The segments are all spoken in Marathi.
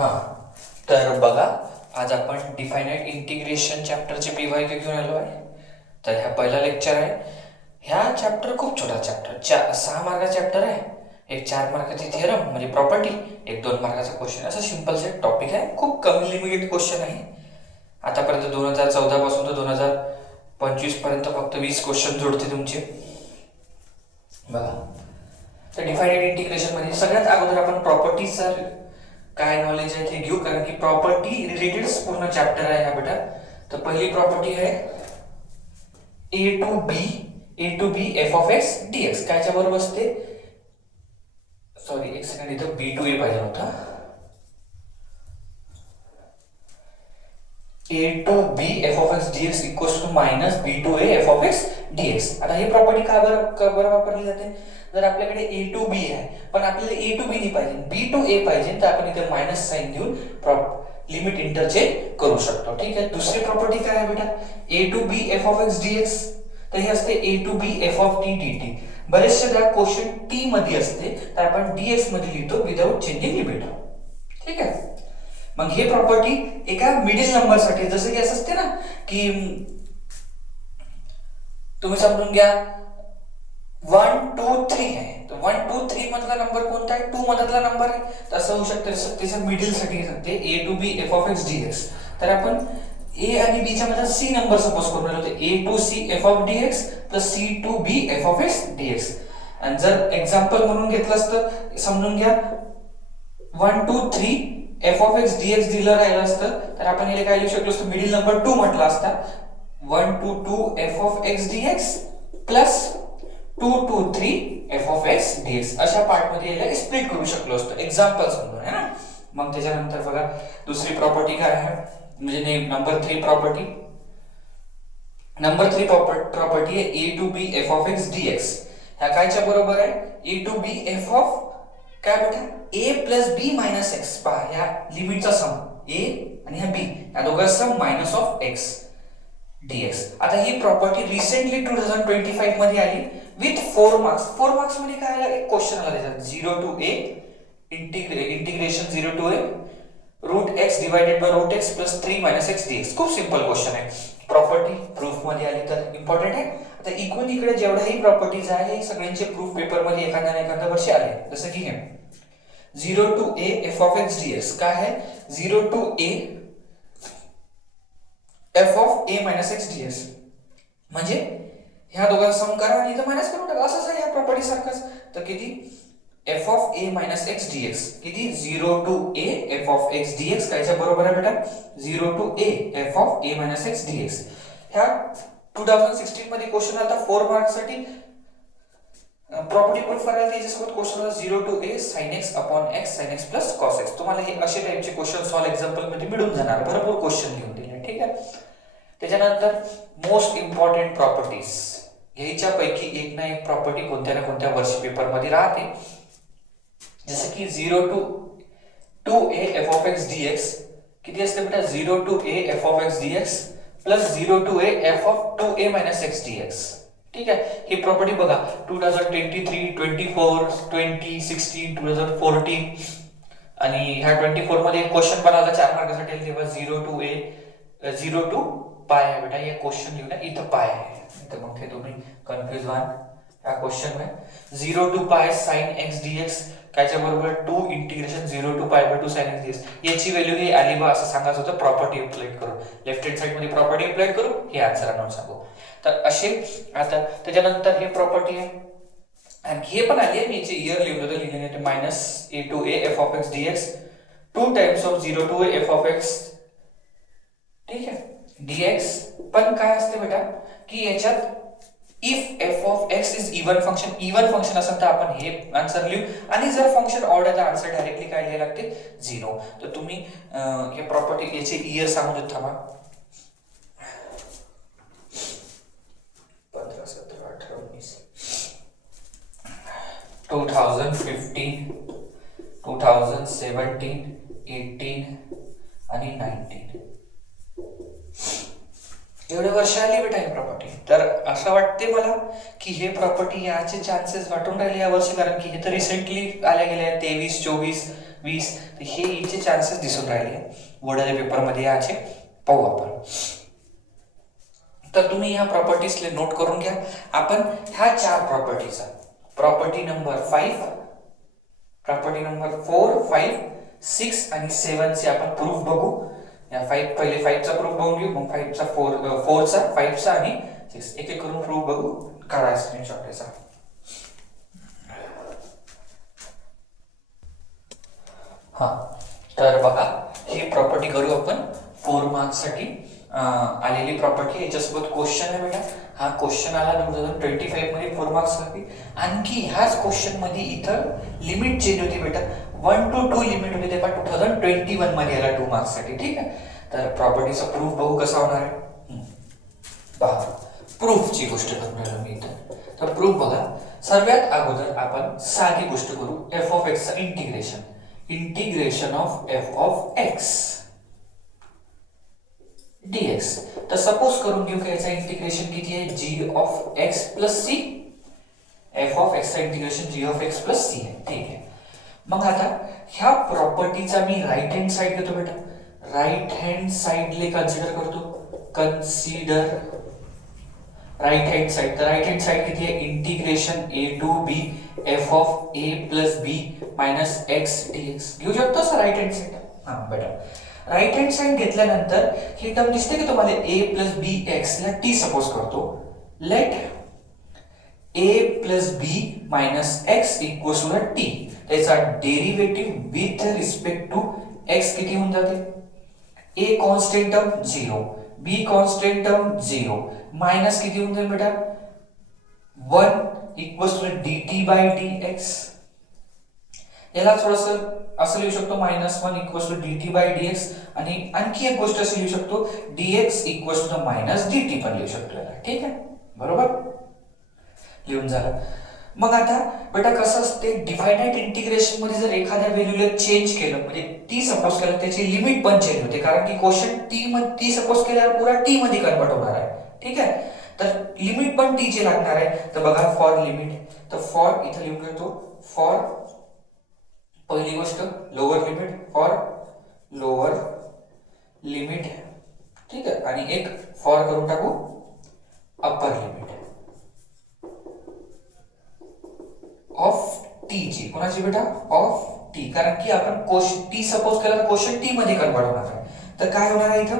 हां, तर बघा, आज आपण डिफायनाइट इंटिग्रेशन चॅप्टरचे PYQ घेऊन आलो आहे. तर ह्या पहिला लेक्चर आहे. ह्या चॅप्टर खूप छोटा चॅप्टर, 6 मार्काचा चॅप्टर आहे. एक 4 मार्काची थिअरम म्हणजे प्रॉपर्टी, एक 2 मार्काचा क्वेश्चन, असं सिम्पल सेट टॉपिक आहे. खूप कमी लिमिटेड क्वेश्चन आहे. आतापर्यंत 2014 पासून तर 2025 पर्यंत फक्त 20 क्वेश्चन जोडते तुमचे. बघा, तर डिफायनाइट इंटिग्रेशन मध्ये सगळ्यात अगोदर आपण प्रॉपर्टीचा काय नॉलेज आहे ते घेऊ, कारण की प्रॉपर्टी रिलेटेड पूर्ण चॅप्टर आहे हा बेटा. तर पहिली प्रॉपर्टी आहे a to b f of x dx. कायच्या बरोबर असते, सॉरी एक सेकंड, इथं b to a पाहिजे होता. a to b f of x dx equals to minus b to a f of x dx. आता ही प्रॉपर्टी का बरं वापरली जाते, जर आपल्याकडे a to b आहे पण आपल्याला a to b नाही पाहिजे, b to a पाहिजे, तर आपण इथे मायनस साइन घेऊन लिमिट इंटरचेंज करू शकतो. ठीक आहे. दुसरी प्रॉपर्टी काय आहे बेटा, a to b f of x dx. तर हे असते a to b f of t dt. बरेचशा क्वेश्चन t मध्ये असते, तर आपण dx मध्ये लिहितो विदाउट चेंजिंग लिमिट. ठीक आहे. मग हे प्रॉपर्टी एका मिडिल नंबर साठी, जसं की असं असते ना की तुम्ही समजून घ्या 1 2 3 आहे, तर 1 2 3 मधला नंबर कोणता आहे, 2 मधला नंबर आहे, तसं होऊ शकतं. त्याच्या मिडिल साठी सांगते a to b f of x dx. तर आपण a आणि b च्या मध्ये c नंबर सपोज करून राहिलो, तर a to c f of dx plus c to b f of x dx. आणि जर एक्झाम्पल म्हणून घेतलं तर समजून घ्या 1 2 3 f of x dx दिलं राहिलं असतं, तर आपण याला काय लिहू शकलो असतो, मिडिल नंबर 2 म्हटला असता 1 2 2 f of x dx plus 2 2 3 f of x dx. अशा पार्ट मध्ये याला स्प्लिट करू शकलो असतो, एक्झाम्पल समजून है ना. मग त्याच्यानंतर बघा दुसरी प्रॉपर्टी काय आहे, म्हणजे नंबर 3 प्रॉपर्टी. नंबर 3 प्रॉपर्टी आहे a to b f of x dx. ह्या कायच्या बरोबर आहे, a to b f of काय बेटा a plus b minus x. पहा, ह्या लिमिटचा सम a आणि ह्या b, या दोघांचा सम मायनस ऑफ x dx. आता ही प्रॉपर्टी रिसेंटली 2025 मध्ये आली विथ 4 मार्क्स. 4 मार्क्स मध्ये काय आला, एक क्वेश्चन आला त्याच्यात 0 to a integration 0 to a root x divided by root x plus 3 minus x dx. खूप सिंपल क्वेश्चन आहे. प्रॉपर्टी प्रूफ मध्ये आली तर इम्पॉर्टंट आहे. आता इकडून इकडे जेवढ्याही प्रॉपर्टीज आहे हे सगळ्यांचे प्रूफ पेपर मध्ये एखाद्या वर्षी आले. जसं की हे 0 to a f of x dx काय आहे, 0 to a f of a minus x dx. म्हणजे ह्या दोघांचा सम करा आणि इथं मायनस करून टाका, असंच आहे ह्या प्रॉपर्टी सारखंच. तर किती f of a minus x dx किती 0 to a f of x dx कायच्या बरोबर आहे बेटा, 0 to a f of a minus x dx. ह्या 2016 मध्ये क्वेश्चन आला 4 मार्क्स साठी. प्रॉपर्टी प्रूफ करायला त्याच्यासोबत क्वेश्चन होता 0 to a sin x upon x sin x plus cos x. तुम्हाला हे असे टाइपचे क्वेश्चन सॉल्व एक्झाम्पल मध्ये मिळून जाणार, भरपूर क्वेश्चन लिहून दिले. ठीक आहे. त्याच्यानंतर मोस्ट इम्पॉर्टंट प्रॉपर्टीज, ह्याच्या पैकी एक ना एक प्रॉपर्टी कोणत्या ना कोणत्या वर्षी पेपर मध्ये राहते. जसं की 0 to 2a f of x dx किती असते बेटा, 0 to a f of x dx plus 0 to a f of 2a minus x dx. ठीक आहे. ही प्रॉपर्टी बघा 2023 24 2016 2014 आणि ह्या 24 मध्ये एक क्वेश्चन पण आला 4 मार्कासाठी, तेव्हा 0 to पाय आहे बेटा. हे क्वेश्चन लिहू ना, इथं पाय आहे, तर मग ते तुम्ही कन्फ्युज व्हाल या क्वेश्चन में. 0 to पाय sin x dx कायच्या बरोबर 2 इंटिग्रेशन 0 to पाय बाय 2 sin x dx. याची व्हॅल्यू ही आली बा असं सांगायचं होतं, प्रॉपर्टी अप्लाय करू, लेफ्ट हँड साइड मध्ये प्रॉपर्टी अप्लाय करू, हे आन्सर आणून सांगू. तर असे आता त्याच्यानंतर हे प्रॉपर्टी आहे आणि हे पण आली आहे, मी याचे इयर लिहून होतं, लिहिलेले minus a to a f of x dx 2 times of 0 to a f of x. ठीक आहे. dx पण काय असते बेटा की याच्यात if f of x is even function असेल तर आपण हे आन्सर लिहू, आणि जर फंक्शन ऑड आहे तर आन्सर डायरेक्टली काय लिहायला लागते 0. तर तुम्ही हे प्रॉपर्टी याचे इयर सांगून देत थांबा. 15 17 18 19 2015 2017 18 आणि 19. एवढे वर्ष आली बेटा ही प्रॉपर्टी, तर असं वाटते मला की हे प्रॉपर्टी याचे चान्सेस वाटून राहिले या वर्षी, कारण की हे तर रिसेंटली आल्या गेल्या 23, 24, 20, तर हे हिचे चान्सेस दिसून राहिले बोर्डाच्या पेपरमध्ये याचे पाहू आपण. तर तुम्ही ह्या प्रॉपर्टीजले नोट करून घ्या. आपण ह्या 4 प्रॉपर्टीचा प्रॉपर्टी नंबर 5, प्रॉपर्टी नंबर 4, 5, 6 आणि 7 चे आपण प्रूफ बघू. या 5 पहिले 5 चा प्रूफ बघून घेऊ, मग 5 चा 4 चा 5 चा आणि 6 एक एक करून प्रूफ बघू. काढा स्क्रीनशॉट याचा. हा, तर बघा ही प्रॉपर्टी करू आपण 4 मार्क्स साठी आलेली प्रॉपर्टी. याच्यासोबत क्वेश्चन आहे बेटा. हा क्वेश्चन आला 2025 मध्ये 4 मार्क्स साठी. आणखी ह्याच क्वेश्चन मध्ये इथं लिमिट चेंज होती बेटा, 1 to 2 लिमिट होती, ते पण 2021 मध्ये आला 2 मार्क्स साठी. ठीक आहे, तर प्रॉपर्टीचा प्रूफ बघू कसा होणार आहे. पहा, प्रूफची गोष्ट करून राहिलो मी इथं. तर प्रूफ बघा, सर्वात अगोदर आपण साधी गोष्ट करू, एफ ऑफ एक्स चा integration. Integration of F of x dx. तर सपोज करून घेऊ की याचा इंटिग्रेशन किती आहे, g of x plus c. f of x चा integration g of x plus c आहे. ठीक आहे, मग आता ह्या प्रॉपर्टीचा मी राइट हँड साइड घेतो बेटा. राइट हँड साइडले कन्सिडर करतो, कन्सिडर राइट हँड साइड. तर राइट हँड साइड किती आहे, integration a to b f of a plus b minus x dx घेऊ शकतो सर राइट हँड साइड. हा बेटा, राइट हँड साइड घेतल्यानंतर ही टर्म दिसते की तुम्हाला a प्लस बी एक्स ला t सपोज करतो. Let a plus B minus X equals to t. त्याचा derivative with respect to x किती होऊन जाते, a constant term 0, b constant term 0, minus किती होऊन जाईल बेटा 1 equals to dt by dx. याला थोडंसं असं लिहू शकतो -1 equals to dt by dx. आणि आणखी एक गोष्ट असं लिहू शकतो, dx equals to minus dt पण लिहू शकतो याला. ठीक आहे, बरोबर लिहून झालं. मग आता बेटा कसं असते, डिफायनाइट इंटिग्रेशन मध्ये जर एखाद्या व्हॅल्यूला चेंज केलं, म्हणजे t सपोज केलं, त्याची लिमिट पण चेंज होते, कारण की क्वेश्चन t सपोज केल्यावर पुरा t मध्ये कन्वर्ट होणार आहे. ठीक आहे, तर लिमिट पण t ची लागणार आहे. तर बघा फॉर लिमिट, तर फॉर इथं लिहून घेतो, फॉर पहिली गोष्ट lower limit, for lower limit. ठीक आहे, आणि एक फॉर करून टाकू अपर लिमिट ऑफ टी ची. कोणाची बेटा, ऑफ टी, कारण की आपण क्वेश्चन टी सपोज केला तर क्वेश्चन टी मध्ये कन्वर्ट होणार आहे. तर काय होणार आहे इथं,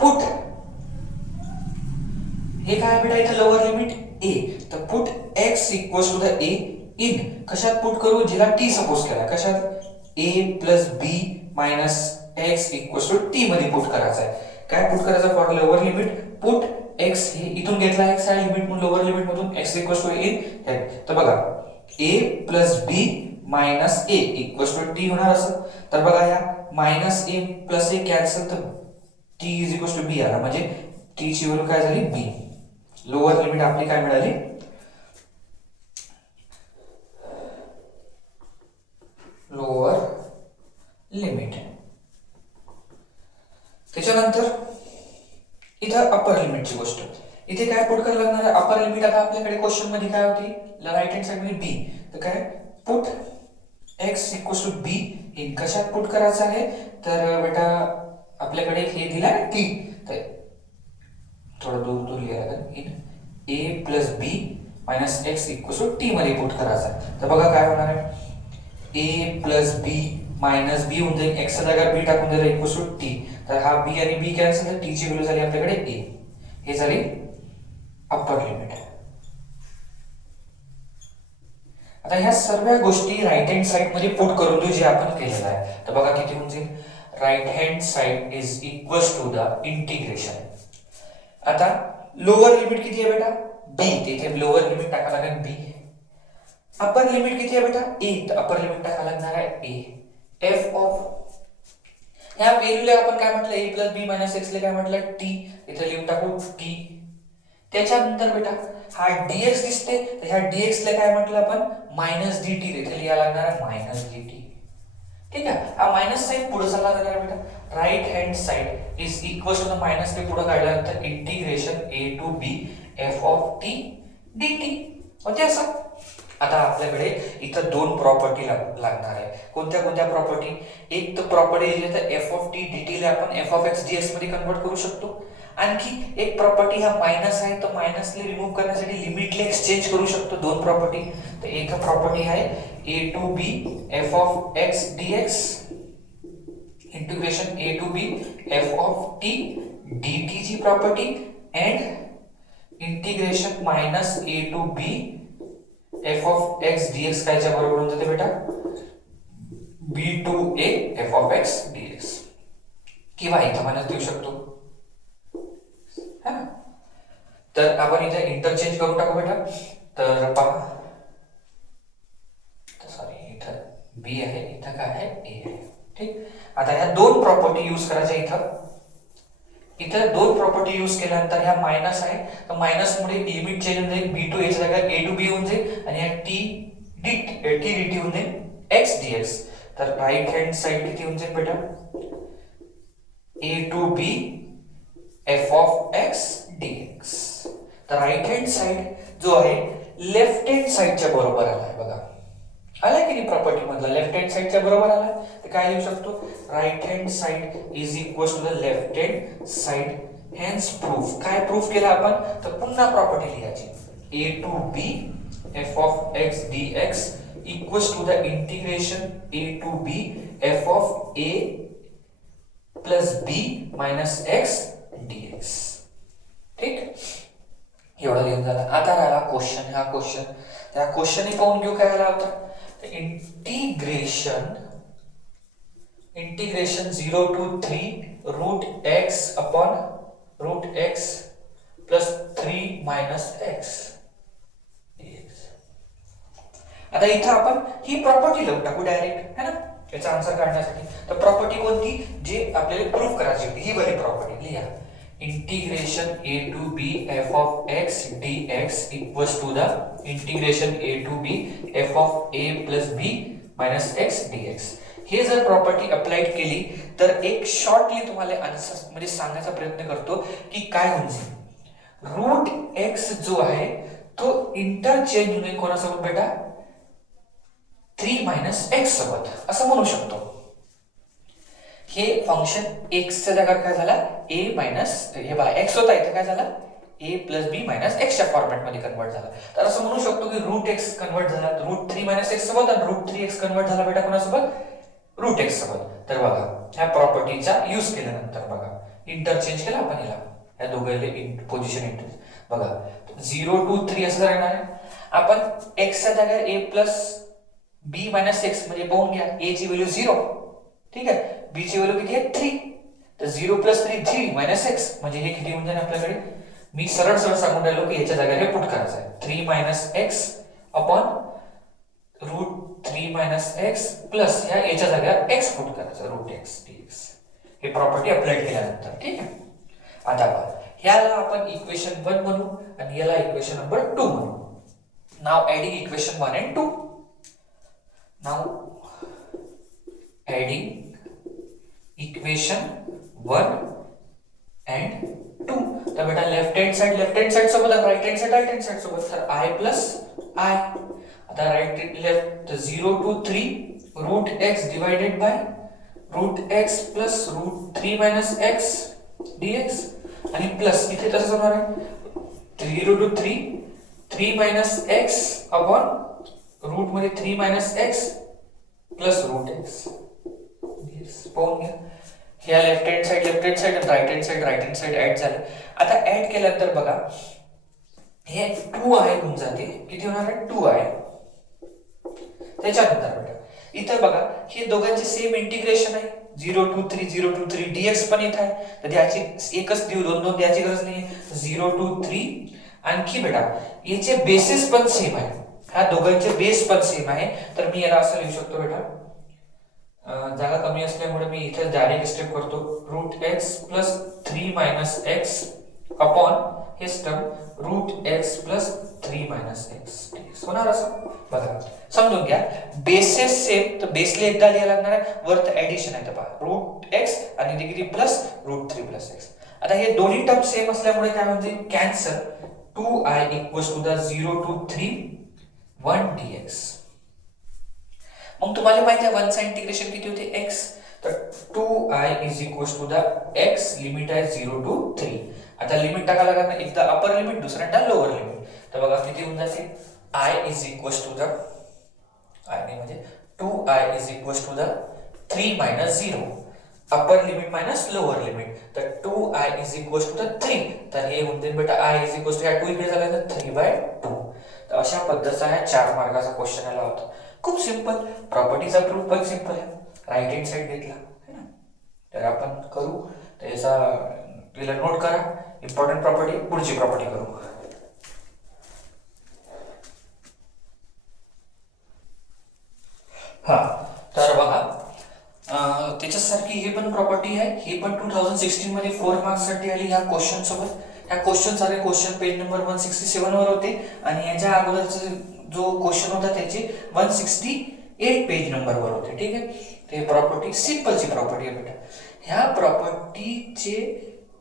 पुट हे काय बेटा इथं लोअर लिमिट a. तर put x equals to the a in कशात पुट करू, जिला t सपोज केला, कशात a plus b minus x equals to t मध्ये पुट करायचा आहे. काय पुट करायचं, for lower limit put x हे इथून घेतला x आहे लिमिट म्हणून लोअर लिमिट मधून x इक्वल्स टू इन. तर बघा a plus b minus a equals to t होणार असं. तर बघा या minus a plus a cancel, तर t is equals to b आला, म्हणजे t ची व्हॅल्यू काय झाली b. लोअर लिमिट आपली काय मिळाली, लोअर लिमिट. त्याच्यानंतर इथं अपर लिमिटची गोष्ट, इथे काय पुट करायला लागणार आहे, अपर लिमिट. आता आपल्याकडे क्वेश्चन मध्ये काय होती, राइट हँड साइड मध्ये b, तर काय put x equals to b in कशात पुट करायचं आहे, तर बेटा आपल्याकडे हे दिला ना t, तर थोडं दूर दूर लिहायला लागेल, in a plus b minus x equals to t मध्ये पुट करायचं आहे. तर बघा काय होणार आहे, a plus b minus b होऊन जाईल, x चा जागा b टाकून दिला इक्वल्स टू t. तर हा b आणि b कॅन्सल, तर t ची व्हॅल्यू झाली आपल्याकडे a. हे झाली अपर लिमिट. आता ह्या सर्व गोष्टी राइट हँड साइड मध्ये पुट करून देऊ जे आपण केलेलं आहे. तर बघा किती होऊन जाईल, right hand side is equals to the integration. आता लोअर लिमिट किती आहे बेटा b, तिथे लोअर लिमिट टाकायला लागेल b. अपर लिमिट किती आहे बेटा a, तर अपर लिमिट टाकायला लागणार आहे a. f ऑफ ह्या व्हॅल्यूला आपण काय म्हटलं, a plus b minus x ला काय म्हटलं t, इथे लिहून टाकू t. त्याच्यानंतर बेटा हा dx दिसते, तर ह्या dx ला काय म्हटलं आपण मायनस dt, इथे लिहायला लागणार आहे मायनस dt. ठीक आहे, हा मायनस साइन पुढे चालला जाणार बेटा, right hand side is equal to the minus ते पुढे काढल्यानंतर integration A to B F of T D T म्हणजे असं. आता आपल्याकडे इथं दोन प्रॉपर्टी लागणार आहे. कोणत्या कोणत्या प्रॉपर्टी? एक तर प्रॉपर्टी जी आहे f of T D T ला आपण F of x D x मध्ये कन्वर्ट करू शकतो. आणखी एक प्रॉपर्टी हा मायनस आहे, तर मायनसले रिमूव्ह करण्यासाठी लिमिटले एक्सचेंज करू शकतो. दोन प्रॉपर्टी. तर एक प्रॉपर्टी आहे a to B F of x D x integration A to B F of T D t ची property and integration minus a to B F of x D x कायच्या बरोबर होऊन जाते बेटा? B to a f of x D x. किंवा इथं मायनस देऊ शकतो. तर आपण इथे इंटरचेंज करून टाकू बेटा. तर पहा, सॉरी इथं बी आहे, इथं काय आहे? ए आहे. ठीक. आता ह्या दोन प्रॉपर्टी यूज करायच्या. इथं दोन प्रॉपर्टी यूज केल्यानंतर ह्या मायनस आहे, तर मायनस मुळे लिमिट चेंज होऊन जाईल. बी टू ए च्या जागा ए टू बी होऊन जाईल आणि ह्या टी डी टी होऊन जाईल एक्स डी एक्स. तर राईट हँड साइड किती होऊन जाईल बेटा? A to B F of x D x. तर राईट हँड साइड जो आहे लेफ्ट हँड साइडच्या बरोबर आलाय. बघा आलाय की नाही? प्रॉपर्टी मधला लेफ्ट हँड साइडच्या बरोबर आलाय. तर काय लिहू शकतो? Right hand side is equal to the left hand side. Hence proof. काय प्रूफ केला आपण? तर पुन्हा प्रॉपर्टी लिहायची. A to B F of x D x equal to the integration A to B F of A plus B minus x D x. ठीक. एवढं लिहून झालं. आता राहिला क्वेश्चन. हा क्वेश्चन त्या क्वेश्चन पाहून घेऊ काय आला होता. Integration 0 to 3 root X upon root x plus 3 minus X. आता इथं आपण ही प्रॉपर्टी लावून टाकू डायरेक्ट, है ना, याचा आन्सर काढण्यासाठी. तर प्रॉपर्टी कोणती? जे आपल्याला प्रूफ करायची होती ही वाली प्रॉपर्टी लिहा. Integration A to B F of x D X equals to the integration A to B F of A plus B minus x D X. हे जर प्रॉपर्टी अप्लाइड केली तर एक शॉर्टली तुम्हाला आन्सर म्हणजे सांगण्याचा प्रयत्न करतो की काय होऊन जाईल. रूट एक्स जो आहे तो इंटरचेंज होईल कोणासोबत बेटा? 3 मायनस एक्स सोबत असं म्हणू शकतो. हे फंक्शन एक्स च्या जागा काय झाला? ए मायनस हे बघा एक्स होता, इथे काय झाला? ए प्लस बी मायनस एक्स च्या फॉर्मॅट मध्ये कन्वर्ट झाला. तर असं म्हणू शकतो की रूट एक्स कन्वर्ट झाला रूट 3 मायनस एक्स सोबत आणि रूट 3 एक्स कन्वर्ट झाला बेटा कोणासोबत? रूट एक्स सोबत. तर बघा ह्या प्रॉपर्टीचा यूज केल्यानंतर बघा इंटरचेंज केला आपण याला, या दोघांचे पोझिशन इंटरचेंज. बघा 0 to 3 असं राहणार आहे. आपण एक्स च्या जागा ए प्लस बी मायनस एक्स म्हणजे पाहून घ्या. ए ची व्हॅल्यू 0, ठीक आहे. बी ची व्हॅल्यू किती आहे? 3. तर 0 प्लस 3 3 मायनस एक्स म्हणजे हे किती होऊन जाईल आपल्याकडे? मी सरळ सरळ सांगून राहिलो की याच्या जागा हे पुट करायचं आहे. 3 minus x upon root 3 minus X plus या याच्या जागा एक्स पुट करायचं रूट एक्स dx. हे प्रॉपर्टी अप्लाइड केल्यानंतर, ठीक आहे. आता पहा ह्याला आपण इक्वेशन 1 म्हणू आणि याला इक्वेशन नंबर 2 म्हणू. नाव ऍडिंग इक्वेशन 1 and 2. नाव ऍडिंग इक्वेशन 1 and 2. तर बेटा लेफ्ट हँड साइड सोबत आणि राइट हँड साइड सोबत. तर i प्लस i. आता राइट लेफ्ट. तर 0 to 3 root X divided by root x plus root 3 minus x dx आणि प्लस इथे तसंच होणार आहे 0 to 3 minus x upon root मध्ये 3 minus X plus root X dx. पाहून घ्या ह्या लेफ्ट हँड साइड आणि राइट हँड साइड ऍड झाले. आता ऍड केल्यानंतर बघा हे 2 आहे होऊन जाते. किती होणार आहे? 2 आहे. त्याच्यानंतर बेटा इथं बघा हे दोघांचे सेम इंटिग्रेशन आहे. 0 to 3 dx पण इथं आहे. तर याची एकच देऊ, दोन द्यायची गरज नाही. 0 to 3 आणखी बेटा याचे बेसिस पण सेम आहे. ह्या दोघांचे बेस पण सेम आहे. तर मी याला असं लिहू शकतो बेटा, जागा कमी असल्यामुळे मी इथे डायरेक्ट स्टेप करतो. Root x plus 3 minus x upon हेच term root x plus 3 minus x dx होणार असं. बघा समजून घ्या, बेसेस सेम तर बेसले एकदा लिहायला लागणार आहे, वरत ऍडिशन आहे तर पहा रूट एक्स आणि degree plus root 3 plus X. आता हे दोन्ही टर्म सेम असल्यामुळे काय म्हणजे cancel 2i equals to the 0 to 3 1 dx. मग तुम्हाला माहिती आहे 1 चा इंटिग्रेशन किती होते x, तर 2i is equals to the x limit आहे 0 to 3. आता लिमिट टाकायला लागणार, एकदा अपर लिमिट दुसऱ्यांदा लोअर लिमिट. तर बघा किती होऊन जाते i is equals to the i ने म्हणजे 2i is equals to the 3 minus 0 upper limit minus lower limit. तर 2i is equals to the 3, तर हे होऊन जाईल बेटा i इज इक्वल्स टू ह्या 2 इकडे झाला तर 3/2. तर अशा पद्धतीचा हा 4 मार्काचा क्वेश्चन आला होता. खूप सिंपल, प्रॉपर्टीचा प्रूफ पण सिंपल आहे, राईट हँड साइड घेतला है ना. तर आपण करू, तर याचा तिला नोट करा, इम्पॉर्टंट प्रॉपर्टी, पुढची प्रॉपर्टी करू. हा तर बघा त्याच्यासारखी हे पण प्रॉपर्टी आहे, हे पण 2016 मध्ये 4 मार्क्स साठी आली ह्या क्वेश्चन सोबत. ह्या क्वेश्चन सारे क्वेश्चन पेज नंबर 167 वर होते आणि याच्या अगोदरचा जो क्वेश्चन होता त्याचे 168 पेज नंबर वर होते. ठीक आहे, ते प्रॉपर्टी सिंपलची प्रॉपर्टी आहे बेटा. ह्या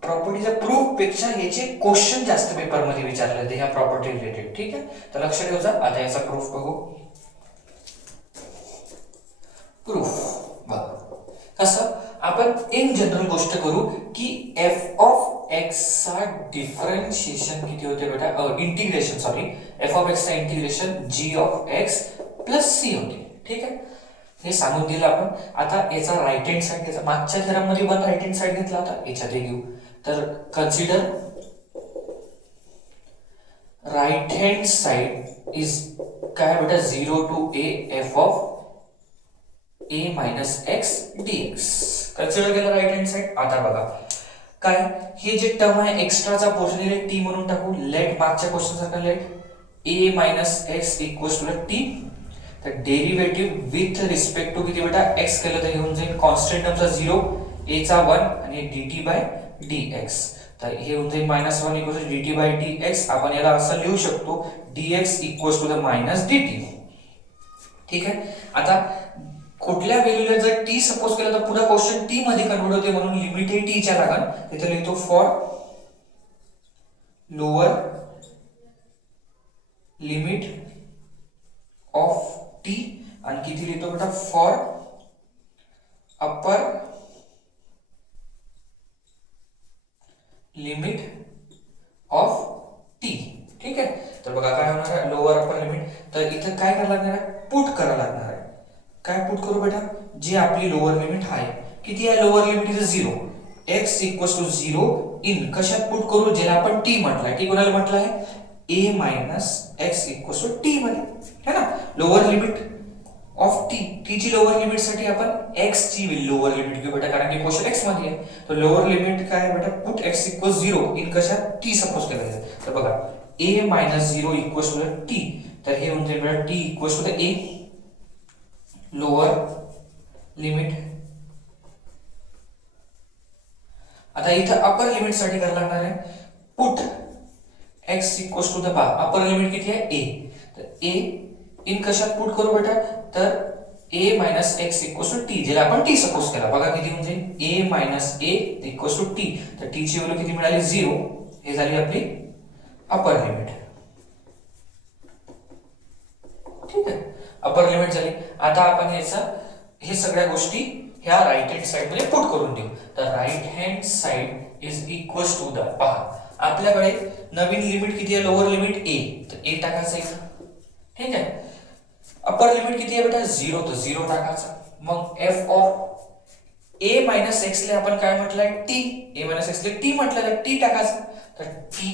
प्रॉपर्टीचा प्रूफ पेक्षा याचे क्वेश्चन जास्त पेपर मध्ये विचारले जाते ह्या प्रॉपर्टी रिलेटेड. ठीक आहे, तर लक्ष ठेवा. आता याचा प्रूफ बघू. प्रूफ बघा कसं, आपण इन जनरल गोष्ट करू की एफ ऑफ एक्स चा डिफरन्शिएशन किती होते बेटा, integration sorry, f of x चा integration g of x plus c होते. ठीक आहे, हे सांगून दिलं आपण. आता याचा राईट हँड साइड घ्यायचा, मागच्या थेरम मध्ये पण राईट हँड साइड घेतला होता, याच्यात घेऊ. तर consider right hand side is काय बेटा 0 to a F of a minus x dx. Consider केलं राईट हँड साइड. आता बघा काय, हे जे टर्म आहे एक्स्ट्राचा पोर्शन आहे टी म्हणून टाकू. लेट मागच्या क्वेश्चन सारखा let a minus X equals to T. तर डेरिव्हेटिव्ह विथ रिस्पेक्ट टू किती बेटा x केलं तर येऊन जाईल कॉन्स्टंट टर्मचा 0, a चा 1 आणि dt बाय dx. तर हे होऊन जाईल -1 equals to dt by dx. आपण याला असं लिहू शकतो dx equals to the minus dt. ठीक आहे, आता कुठल्या व्हॅल्यूला जर t सपोज केलं तर पुरा क्वेश्चन t मध्ये कन्वर्ट होते, म्हणून लिमिट हे t च्या लागण. इथे लिहितो for lower limit of t आणि किती लिहितो बेटा for upper limit of t. ठीक आहे, तर बघा काय होणार आहे लोअर अपर लिमिट. तर इथे काय करायला लागणार आहे, पुट करायला लागणार आहे. काय पुट करू बेटा, जी आपली लोअर लिमिट आहे किती आहे, lower limit is 0, x equals to 0 in कशात पुट करू, ज्याला आपण t म्हटलाय. t कोणाला म्हटलं आहे a minus x equals to t मध्ये है ना. लोअर लिमिट ऑफ t ची लोअर लिमिट साठी आपण x ची लोअर लिमिट घेऊ बेटा, कारण की क्वेश्चन x मध्ये आहे. तर लोअर लिमिट काय आहे बेटा, पुट x इक्वल्स 0 इन कशात t सपोज केलं जाईल. तर बघा a minus 0 equals to t, तर हे होऊन जाईल बेटा t equals to a lower limit. आता इथं अपर लिमिट साठी करायला लागणार आहे put x equals to the upper limit किती आहे a. तर a इन कशात पुट करू बेटा, तर a minus x equals to t, ज्याला आपण t सपोज केला. बघा किती होऊन जाईल a minus a equals to t. तर t ची व्हॅल्यू किती मिळाली 0, हे झाली आपली अपर लिमिट. ठीक आहे, अपर लिमिट झाली. आता आपण याचा हे सगळ्या गोष्टी ह्या राईट हँड साइड मध्ये पुट करून देऊ. तर right hand side is equals to the, पहा आपल्याकडे नवीन लिमिट किती आहे, लोअर लिमिट a, तर a टाकायचं इथं. ठीक आहे, अपर लिमिट किती आहे बेटा 0, तर 0 टाकायचा. मग f of a minus x ला आपण काय म्हटलंय t, a मायनस x ला t म्हटलं तर t टाकायचं. तर t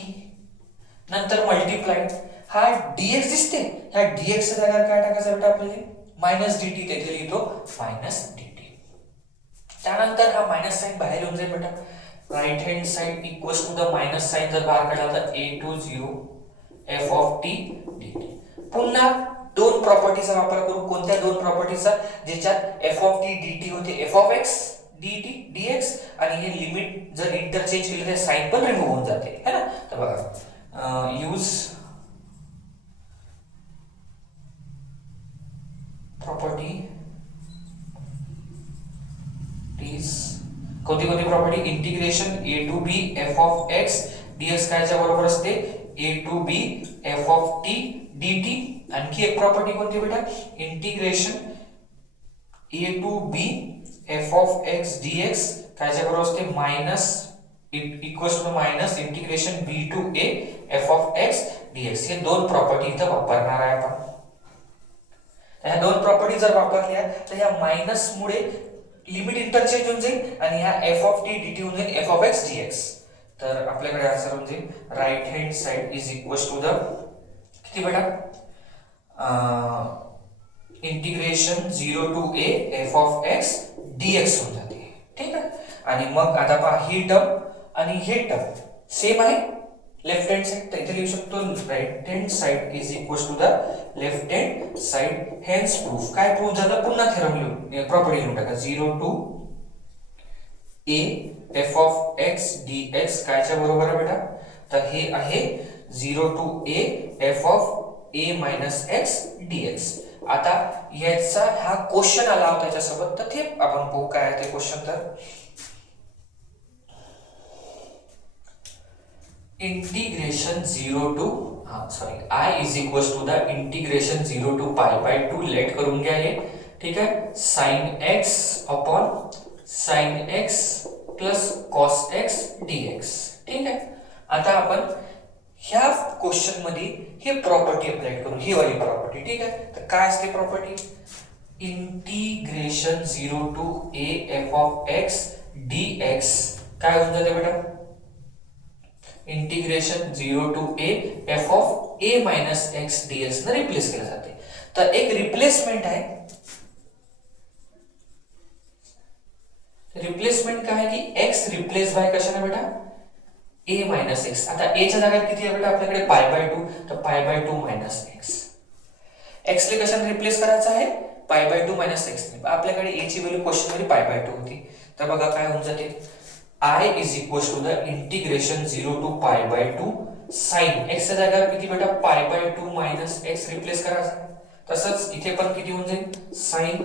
नंतर मल्टिप्लाय हा dx दिसते, ह्या dx च्या जागेवर काय टाकायचं बेटा आपल्याला मायनस dt, तेथे लिहितो मायनस dt. त्यानंतर हा मायनस साइन बाहेर येऊन जाईल बेटा. Right hand side equals to the minus sign जर बाहेर काढला तर a to 0 f of t dt. पुन्हा दोन प्रॉपर्टीचा वापर करू. कोणत्या दोन प्रॉपर्टीचा, ज्याच्यात f ऑफ t dt होते f of x dt dx आणि हे लिमिट जर इंटरचेंज केली तर साइन पण रिमूव्ह होऊन जाते है ना. तर बघा यूज प्रॉपर्टी इज कोणती कोणती property integration a to b f of x dx कायच्या बरोबर असते a to b f of t dt. आणखी एक प्रॉपर्टी कोणती बेटा integration a to b f of x dx कायच्या बरोबर असते minus equals to minus integration b to a f of x dx. हे दोन प्रॉपर्टी इथं वापरणार आहे आपण. ह्या दोन प्रॉपर्टी जर वापरल्या तर ह्या मायनस मुळे लिमिट इंटरचेंज होऊन जाईल आणि ह्या f of t dt होऊन जाईल f of x dx. तर आपल्याकडे आन्सर होऊन जाईल right hand side is equals to the किती बेटा integration 0 to a f of x dx होऊन जाते. ठीक आहे. आणि मग आता पहा ही टर्म आणि हे टर्म सेम आहे लेफ्ट हँड साइड. तर इथे लिहू शकतो right hand side is equals to the left hand side. Hence proof काय प्रूफ झालं पुन्हा थेरम लिहून प्रॉपर्टी लिहून टाका 0 to a f of x dx कायच्या बरोबर आहे बेटा तर हे आहे 0 to a f of a minus x dx. आता याचा हा क्वेश्चन आला होता त्याच्यासोबत तर ते आपण पाहू काय आहे ते क्वेश्चन. तर integration 0 to I is equals to the integration 0 to pi by 2 let करून घ्या हे. ठीक आहे. Sine x upon sine x plus cos x dx. ठीक आहे. आता आपण ह्या क्वेश्चन मध्ये हे प्रॉपर्टी अप्लाय करू ही वाली प्रॉपर्टी. ठीक आहे. तर काय असते property integration 0 to a f of x dx काय होऊन जाते बेटा integration 0 to a f of a minus x dx ने रिप्लेस केलं जाते. तर एक रिप्लेसमेंट आहे. रिप्लेसमेंट काय आहे की x रिप्लेस बाय कशाने बेटा a minus x. आता a च्या जागेवर किती आहे बेटा आपल्याकडे पाय बाय 2 तर पाय बाय 2 minus x. x ले कशाने रिप्लेस करायचं आहे पाय बाय 2 minus x ने. आपल्याकडे a ची व्हॅल्यू क्वेश्चन मध्ये पाय बाय 2 होती. तर बघा काय होऊन जाते I is equals to the integration 0 to pi by 2 sin x च्या जागेवर किती बेटा pi by 2 minus x replace करायचा. तसंच इथे पण किती होऊन जाईल sin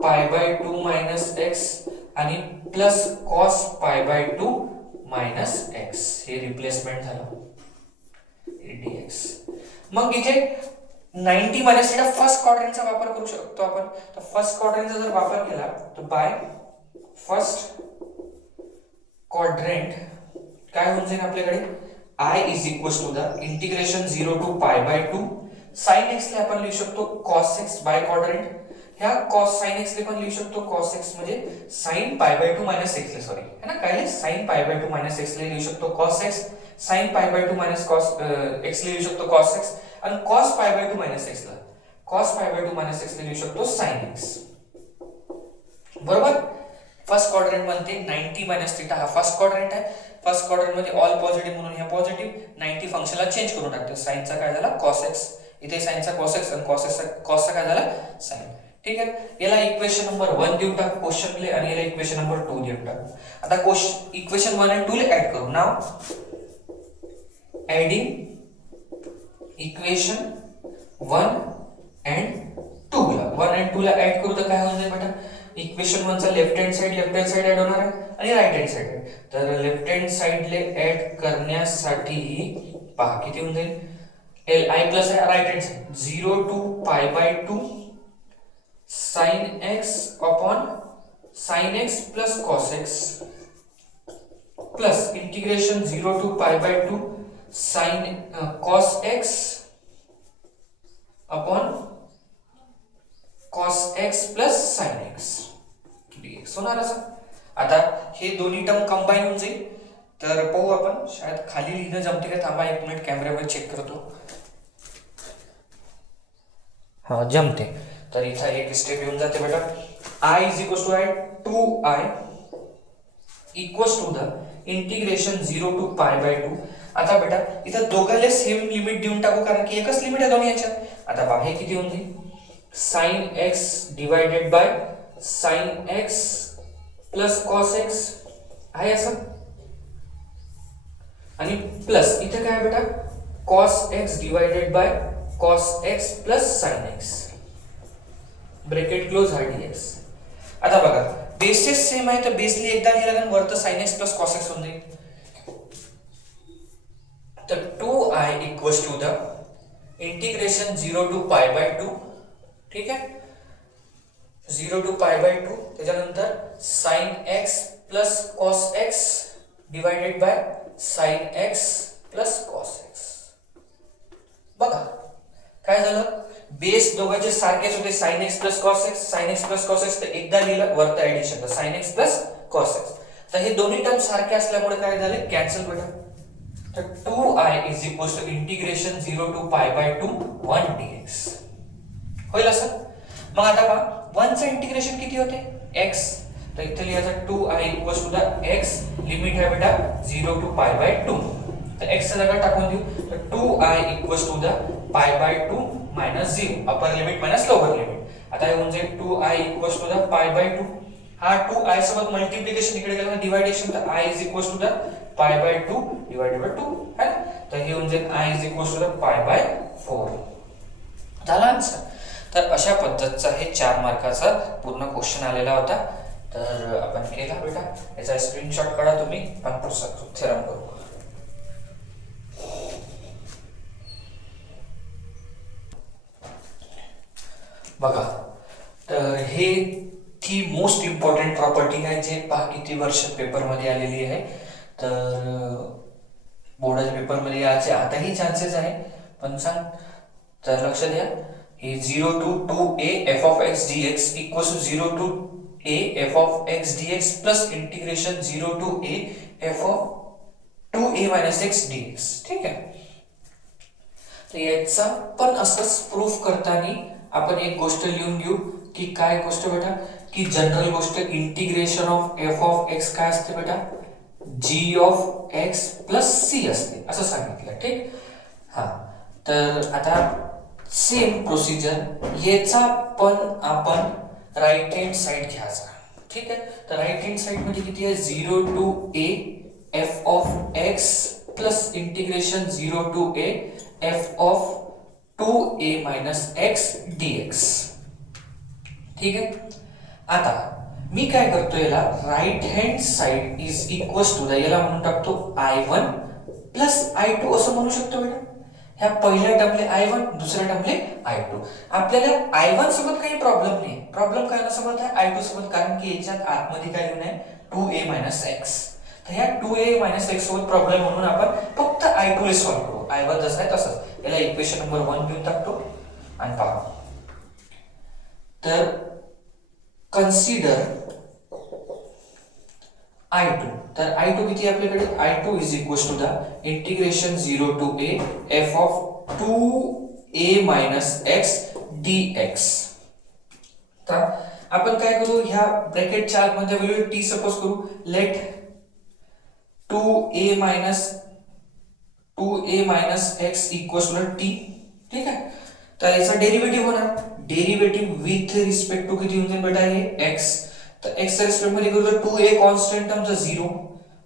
pi by 2 minus x आणि plus cos pi by 2 minus x हे रिप्लेसमेंट झालं dx. मग इथे 90 मायनस थीटा फर्स्ट क्वाड्रंटचा वापर करू शकतो आपण. तर फर्स्ट क्वाड्रंटचा जर वापर केला तर बाय फर्स्ट क्वाड्रंट काय होऊन जाईल आपल्याकडे I is equals to the integration 0 to pi by 2 sin x ला आपण लिहू शकतो cos x बाय क्वाड्रंट. ह्या cos sin x ले पण लिहू शकतो cos x म्हणजे sin पाय बाय 2 मायनस x ले सॉरी है ना काय sin पाय बाय 2 मायनस x ले लिहू शकतो cos x sin पाय बाय 2 मायनस cos x ले लिहू शकतो cos x आणि cos पाय बाय 2 मायनस x ला cos पाय बाय 2 मायनस x ले लिहू शकतो sin x. बरोबर. फर्स्ट क्वाड्रंट बनते 90 मायनस थीटा हा फर्स्ट क्वाड्रंट आहे. फर्स्ट क्वाड्रंट मध्ये ऑल पॉझिटिव्ह म्हणून हे पॉझिटिव्ह 90 फंक्शनला चेंज करून टाकते. sin चा काय झाला cos x इथे sin चा cos x आणि cos चा काय झाला sin. ठीक आहे. याला इक्वेशन नंबर 1 देऊन टाकू क्वेश्चन मध्ये आणि याला इक्वेशन नंबर 2 देऊन टाकू. आता क्वेश्चन इक्वेशन 1 आणि 2 ले ऐड करू. नाउ ऍडिंग इक्वेशन 1 and 2 ला 1 and 2 ला ऐड करू तर काय होईल बेटा इक्वेशन 1 चा लेफ्ट हँड साइड ऐड होणार आहे आणि राइट हँड साइड. तर लेफ्ट हँड साइड ले ऐड करण्यासाठी पहा किती होऊन जाईल li प्लस आहे right hand side 0 to pi by 2 sin x upon sin x plus cos x plus integration 0 to pi by 2 sin cos x upon cos x plus sin x dx होणार असं. आता हे दोन्ही टर्म कंबाईन होऊन जाईल. तर पाहू आपण शायद खाली लिहिणं जमते का थांबा एक मिनिट कॅमेऱ्यावर चेक करतो. हा जमते. तर इथं एक स्टेप येऊन जाते बेटा I is equals to 2i equals to the integration 0 to pi by 2. आता बेटा इथं दोघांना सेम लिमिट देऊन टाकू कारण की एकच लिमिट आहे दोन्ही याच्यात. आता बाहेर किती होऊन जाईल sin x divided by sin x plus cos x आहे असं, आणि प्लस इथे काय बेटा cos x divided by cos x plus sine x, bracket close हा dx. आता बघा बेसेस सेम आहे तर बेसली एकदा लिहिला तर वरतं sin x plus cos x होऊन जाईल. तर 2i equals to the integration 0 to pi by 2, ठीक आहे, 0 टू पाय बाय 2, त्याच्यानंतर sin x plus cos x divided by sin x plus cos x. बघा काय झालं, बेस दोघांचे सारखेच होते sin x plus cos x, sin x plus cos x, तर एकदा लिहिलं वरतं ऍडिशन तर sin x plus cos x. तर हे दोन्ही टर्म सारखे असल्यामुळे काय झाले कॅन्सल बेटा. तर 2i is equals to integration 0 to pi by 2 1 dx होईल असं. मग आता पहा 1 चं इंटिग्रेशन किती होते x, तर इथे लिहायचं 2i equals to the x limit आहे बेटा 0 टू पाय बाय 2, तर x चा जागा टाकून देऊ, तर 2i equals to the pi by 2 minus 0 upper limit minus lower limit. आता हे होऊन जाईल 2i equals to the pi by 2, हा 2i सोबत मल्टिप्लिकेशन इकडे केलं डिवायडेशन, तर i is equals to the pi by 2 divided by 2 है ना, तर हे होऊन जाईल i is equals to the pi by 4 झाला आन्सर. तर अशा पद्धतीचा हे 4 मार्काचा पूर्ण क्वेश्चन आलेला होता. तर आपण केला बेटा, याचा स्क्रीनशॉट काढा तुम्ही, आपण पुढचा थेरम करू. बघा तर हे ती मोस्ट इम्पॉर्टंट प्रॉपर्टी आहे जे पहा किती वर्ष पेपर मध्ये आलेली आहे. तर बोर्डाच्या पेपर मध्ये याचे आताही चान्सेस आहे, पण सांग तर लक्ष द्या, हे 0 to 2a f of x dx equals to 0 to a f of x dx plus integration 0 to a f of 2a minus x dx, ठीक आहे. तर याचा पण असंच प्रूफ करताना आपण एक गोष्ट लिहून घेऊ की काय गोष्ट बेटा, की जनरल गोष्ट integration of f of x काय असते बेटा g of x plus c असते असं सांगितलं, ठीक. हा तर आता सेम प्रोसिजर याचा पण आपण राइट हँड साइड घ्यायचा, ठीक आहे. तर राइट हँड साइड मध्ये किती आहे 0 to a f of x plus integration 0 to a f of 2a minus x dx, ठीक आहे. आता मी काय करतो, याला right hand side is equals to the याला म्हणून टाकतो i1 प्लस i2 असं म्हणू शकतो बेटा. ह्या पहिल्या टर्मले i1 दुसऱ्या टर्मले i2. आपल्याला i1 सोबत काही प्रॉब्लेम नाही, प्रॉब्लेम काय सोबत आहे i2 सोबत, कारण की याच्यात आतमध्ये काय लिहून आहे 2a minus x. तर ह्या 2a minus x सोबत प्रॉब्लेम म्हणून आपण फक्त i2 ले सॉल्व्ह करू, i1 जसं आहे तसंच. याला इक्वेशन नंबर 1 घेऊन टाकतो आणि पहा. तर कन्सिडर i2, तर i2 किती आहे आपल्याकडे, i2 is equals to the integration 0 to a f of 2a minus x dx. तर आपण काय करू, ह्या ब्रॅकेट चार्ट मध्ये व्हॅल्यू t सपोज करू, let 2a minus x equals to t, ठीक आहे. तर याचा डेरिव्हेटिव्ह होणार, डेरिव्हेटिव्ह विथ रिस्पेक्ट टू किती होईल बेटा हे x. तर x च्या रिस्पेक्ट मध्ये करू तर 2a कॉन्स्टंट टर्मचा 0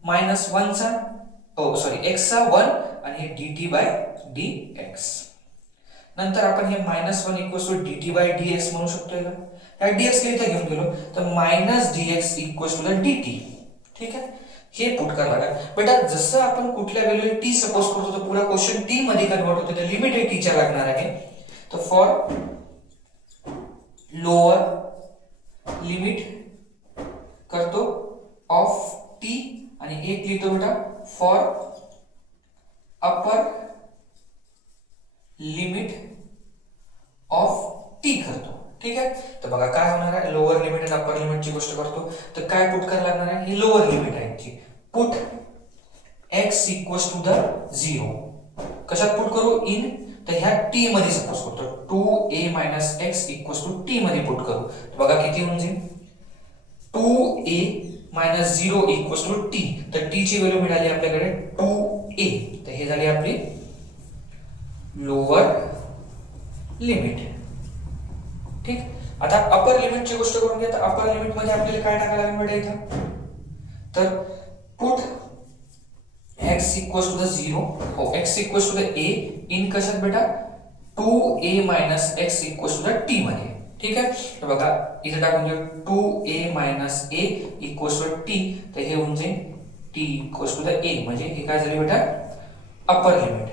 मायनस 1 चा x चा 1 आणि हे dt बाय dx. नंतर आपण हे -1 equals to dt by dx म्हणू शकतो. याला या dx ला इथे घेऊन गेलो तर minus dx equals to dt, ठीक आहे. हे पुट करावं लागेल बेटा. जसं आपण कुठल्या व्हॅल्यू t सपोज करतो तर पुरा क्वेश्चन t मध्ये कन्वर्ट होते, तर लिमिट हे t च्या लागणार आहे. तर फॉर लोअर लिमिट करतो ऑफ t आणि एक लिहितो बेटा for upper limit of t करतो, ठीक आहे. तर बघा काय होणार आहे, लोअर लिमिट आणि अपर लिमिटची गोष्ट करतो तर काय पुट करायला लागणार आहे, ही लोअर लिमिट आहे ची. Put x equals to the 0 कशात पुट करू, इन, तर ह्या t मध्ये सपोज करतो 2a minus x equals to t मध्ये पुट करू. तर बघा किती होऊन जाईल 2a minus 0 equals to t. तर t ची व्हॅल्यू मिळाली आपल्याकडे 2a, तर हे झाली आपली लोअर लिमिट, ठीक. आता अपर लिमिटची गोष्ट करून घ्या. तर अपर लिमिट मध्ये आपल्याला काय टाकायला लागेल बेटा इथं, तर put x equals to the 0, हो x equals to the a in कशात बेटा 2a minus x equals to the t मध्ये. ठीक आहे, तर बघा इथे टाकून देऊ 2a minus a equals to t, तर हे होऊन जाईल t equals to the a, म्हणजे हे काय झाले बेटा अपर लिमिट.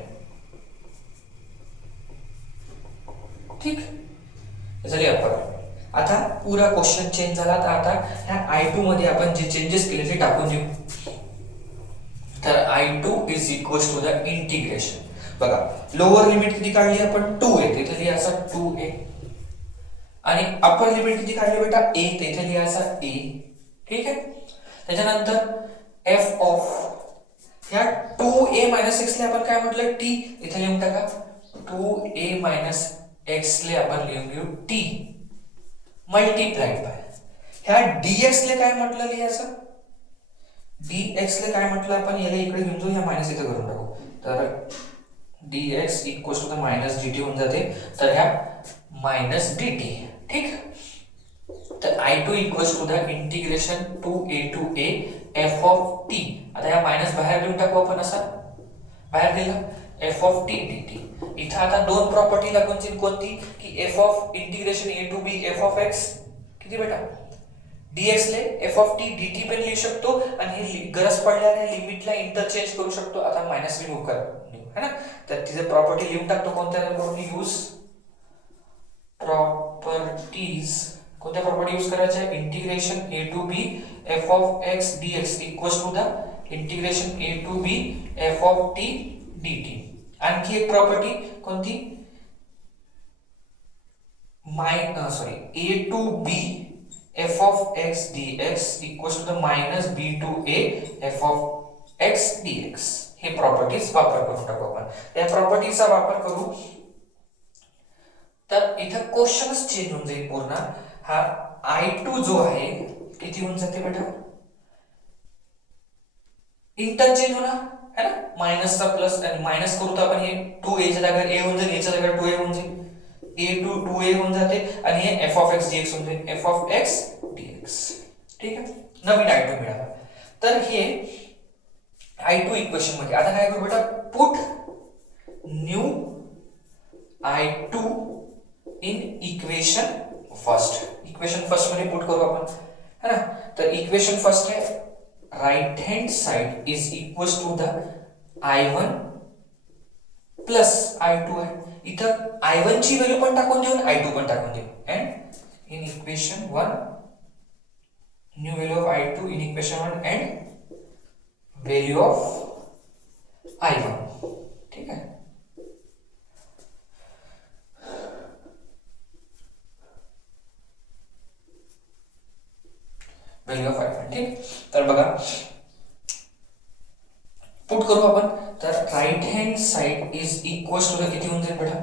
ठीक झाली अपर. आता पुरा क्वेश्चन चेंज झाला. तर आता ह्या i2 मध्ये आपण जे चेंजेस केले ते टाकून देऊ. तर i2 is equals to the integration. बघा लोअर लिमिट किती काढली आपण 2a, तिथे लिहायचा 2a, आणि अपर लिमिट किती काढली बेटा a, तिथे लिहायचा a. ठीक आहे, त्याच्यानंतर f ऑफ ह्या 2a मायनस x ले आपण काय म्हटलं t, इथे लिहून टाका 2a मायनस x ले आपण लिहून घेऊ t मल्टीप्लाइड बाय ह्या dx ले काय म्हटलं लिहायचं, dx ले काय म्हटलं आपण, याला इकडे घेऊन जाऊ, या मायनस इथे करून टाकू. तर dx equals to the minus dt होऊन जाते, तर ह्या मायनस dt. ठीक, तर i2 equals to the integration 2a to a f of t. आता या मायनस बाहेर घेऊन टाकू आपण, असा बाहेर दिला f of t dt. इथं आता दोन प्रॉपर्टी लागून जाईल, कोणती की f of integration a to b f of x किती बेटा dx ले f of t dt पण लिहू शकतो, आणि हे गरज पडल्याने लिमिटला इंटरचेंज करू शकतो. आता मायनस रिमूव्ह कर है ना, तर तिथे प्रॉपर्टी लिहून टाकतो. कोणत्या यूज प्रॉपर्टीज, कोणत्या प्रॉपर्टी यूज करायच्या, integration a to b f of x dx equals to the integration a to b f of t dt. आणखी एक प्रॉपर्टी कोणती, a to b f of x dx equals to the minus b to a f of x dx. हे प्रॉपर्टीज वापर करून टाकू आपण. या प्रॉपर्टीचा वापर करू तर इथं क्वेश्चनच चेंज होऊन जाईल पूर्ण. हा i2 जो आहे किती होऊन जाते बेटा, इंटरचेंज होणार है ना, मायनस चा प्लस, आणि मायनस करू तर आपण हे 2a च्या जागेवर a होऊन जाईल, a च्या जागेवर 2a होऊन जाईल, a to 2a होऊन जाते, आणि हे f of x dx होऊन जाईल f of x dx. ठीक आहे, नवीन i2 मिळाला. तर हे i2 इक्वेशन मध्ये आता काय करू बेटा, put new i2 in equation first. Equation first मध्ये पुट करू आपण है ना. तर इक्वेशन फर्स्ट है right hand side is equals to the i1 plus i2 आहे. इथं i1 ची व्हॅल्यू पण टाकून देऊ, i2 पण टाकून देऊ, and in equation 1 new value of i2 in equation 1 end value of i1. ठीक आहे, व्हॅल्यू ऑफ i1. ठीक, तर बघा पुट करू आपण. तर right hand side is equals to the किती होऊन जाईल बेटा,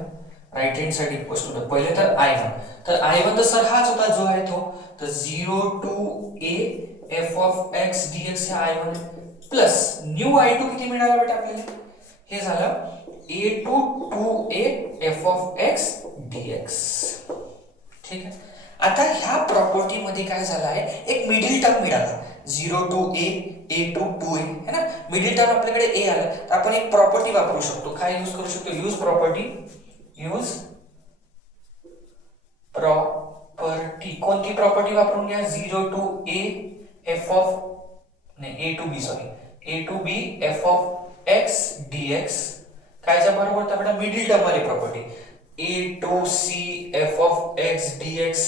right hand side equals to the पहिले तर i1. तर i1 तर सर हाच होता जो आहे तो, तर 0 to a f of x dx हे i1 प्लस न्यू i2 किती मिळाला बेटा आपल्याला, हे झालं a to 2a f of x dx. ठीक आहे, आता ह्या प्रॉपर्टी मध्ये काय झालं आहे, एक मिडिल टर्म मिळाला 0 to a to 2a है ना. मिडिल टर्म आपल्याकडे a आला, तर आपण एक प्रॉपर्टी वापरू शकतो. काय यूज करू शकतो, यूज प्रॉपर्टी. यूज प्रॉपर्टी, कोणती प्रॉपर्टी वापरून घ्या, 0 to a f of नाही a to b sorry a to b f of x dx कायच्या बरोबर तर बेटा मिडिल टर्म वाली property a to c f of x dx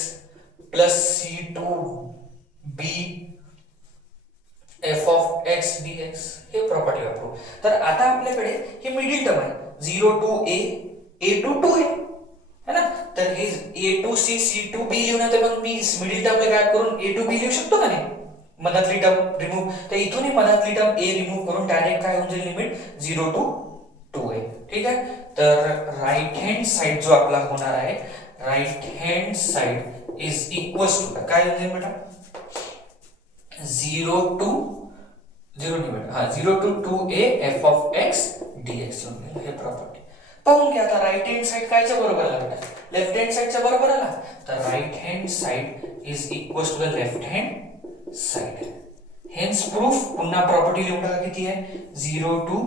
plus c to b f of x dx हे प्रॉपर्टी वापरू. तर आता आपल्याकडे हे मिडिल टर्म आहे 0 to a to 2a है ना. तर हे a to c c to b लिहून तर मग मी मिडिल टर्मला काय करून a to b लिहू शकतो का नाही, मधातली टर्म रिमूव्ह. तर इथून ही मधातली टर्म a रिमूव्ह करून डायरेक्ट काय होऊन जाईल लिमिट 0 to 2a. ठीक आहे, तर राइट हँड साइड जो आपला होणार आहे, right hand side is equals to काय होऊन जाईल बेटा 0 to 0 नहीं बेटा हाँ 0 to 2a f of x dx हे प्रॉपर्टी. पाहून घ्या आता राईट हँड साइड कायच्या बरोबर आला बेटा, लेफ्ट हँड साइडच्या बरोबर आला, तर right hand side is equal to the left hand side. Hence proof. पुन्हा प्रॉपर्टी लिहून टाका किती आहे, 0 to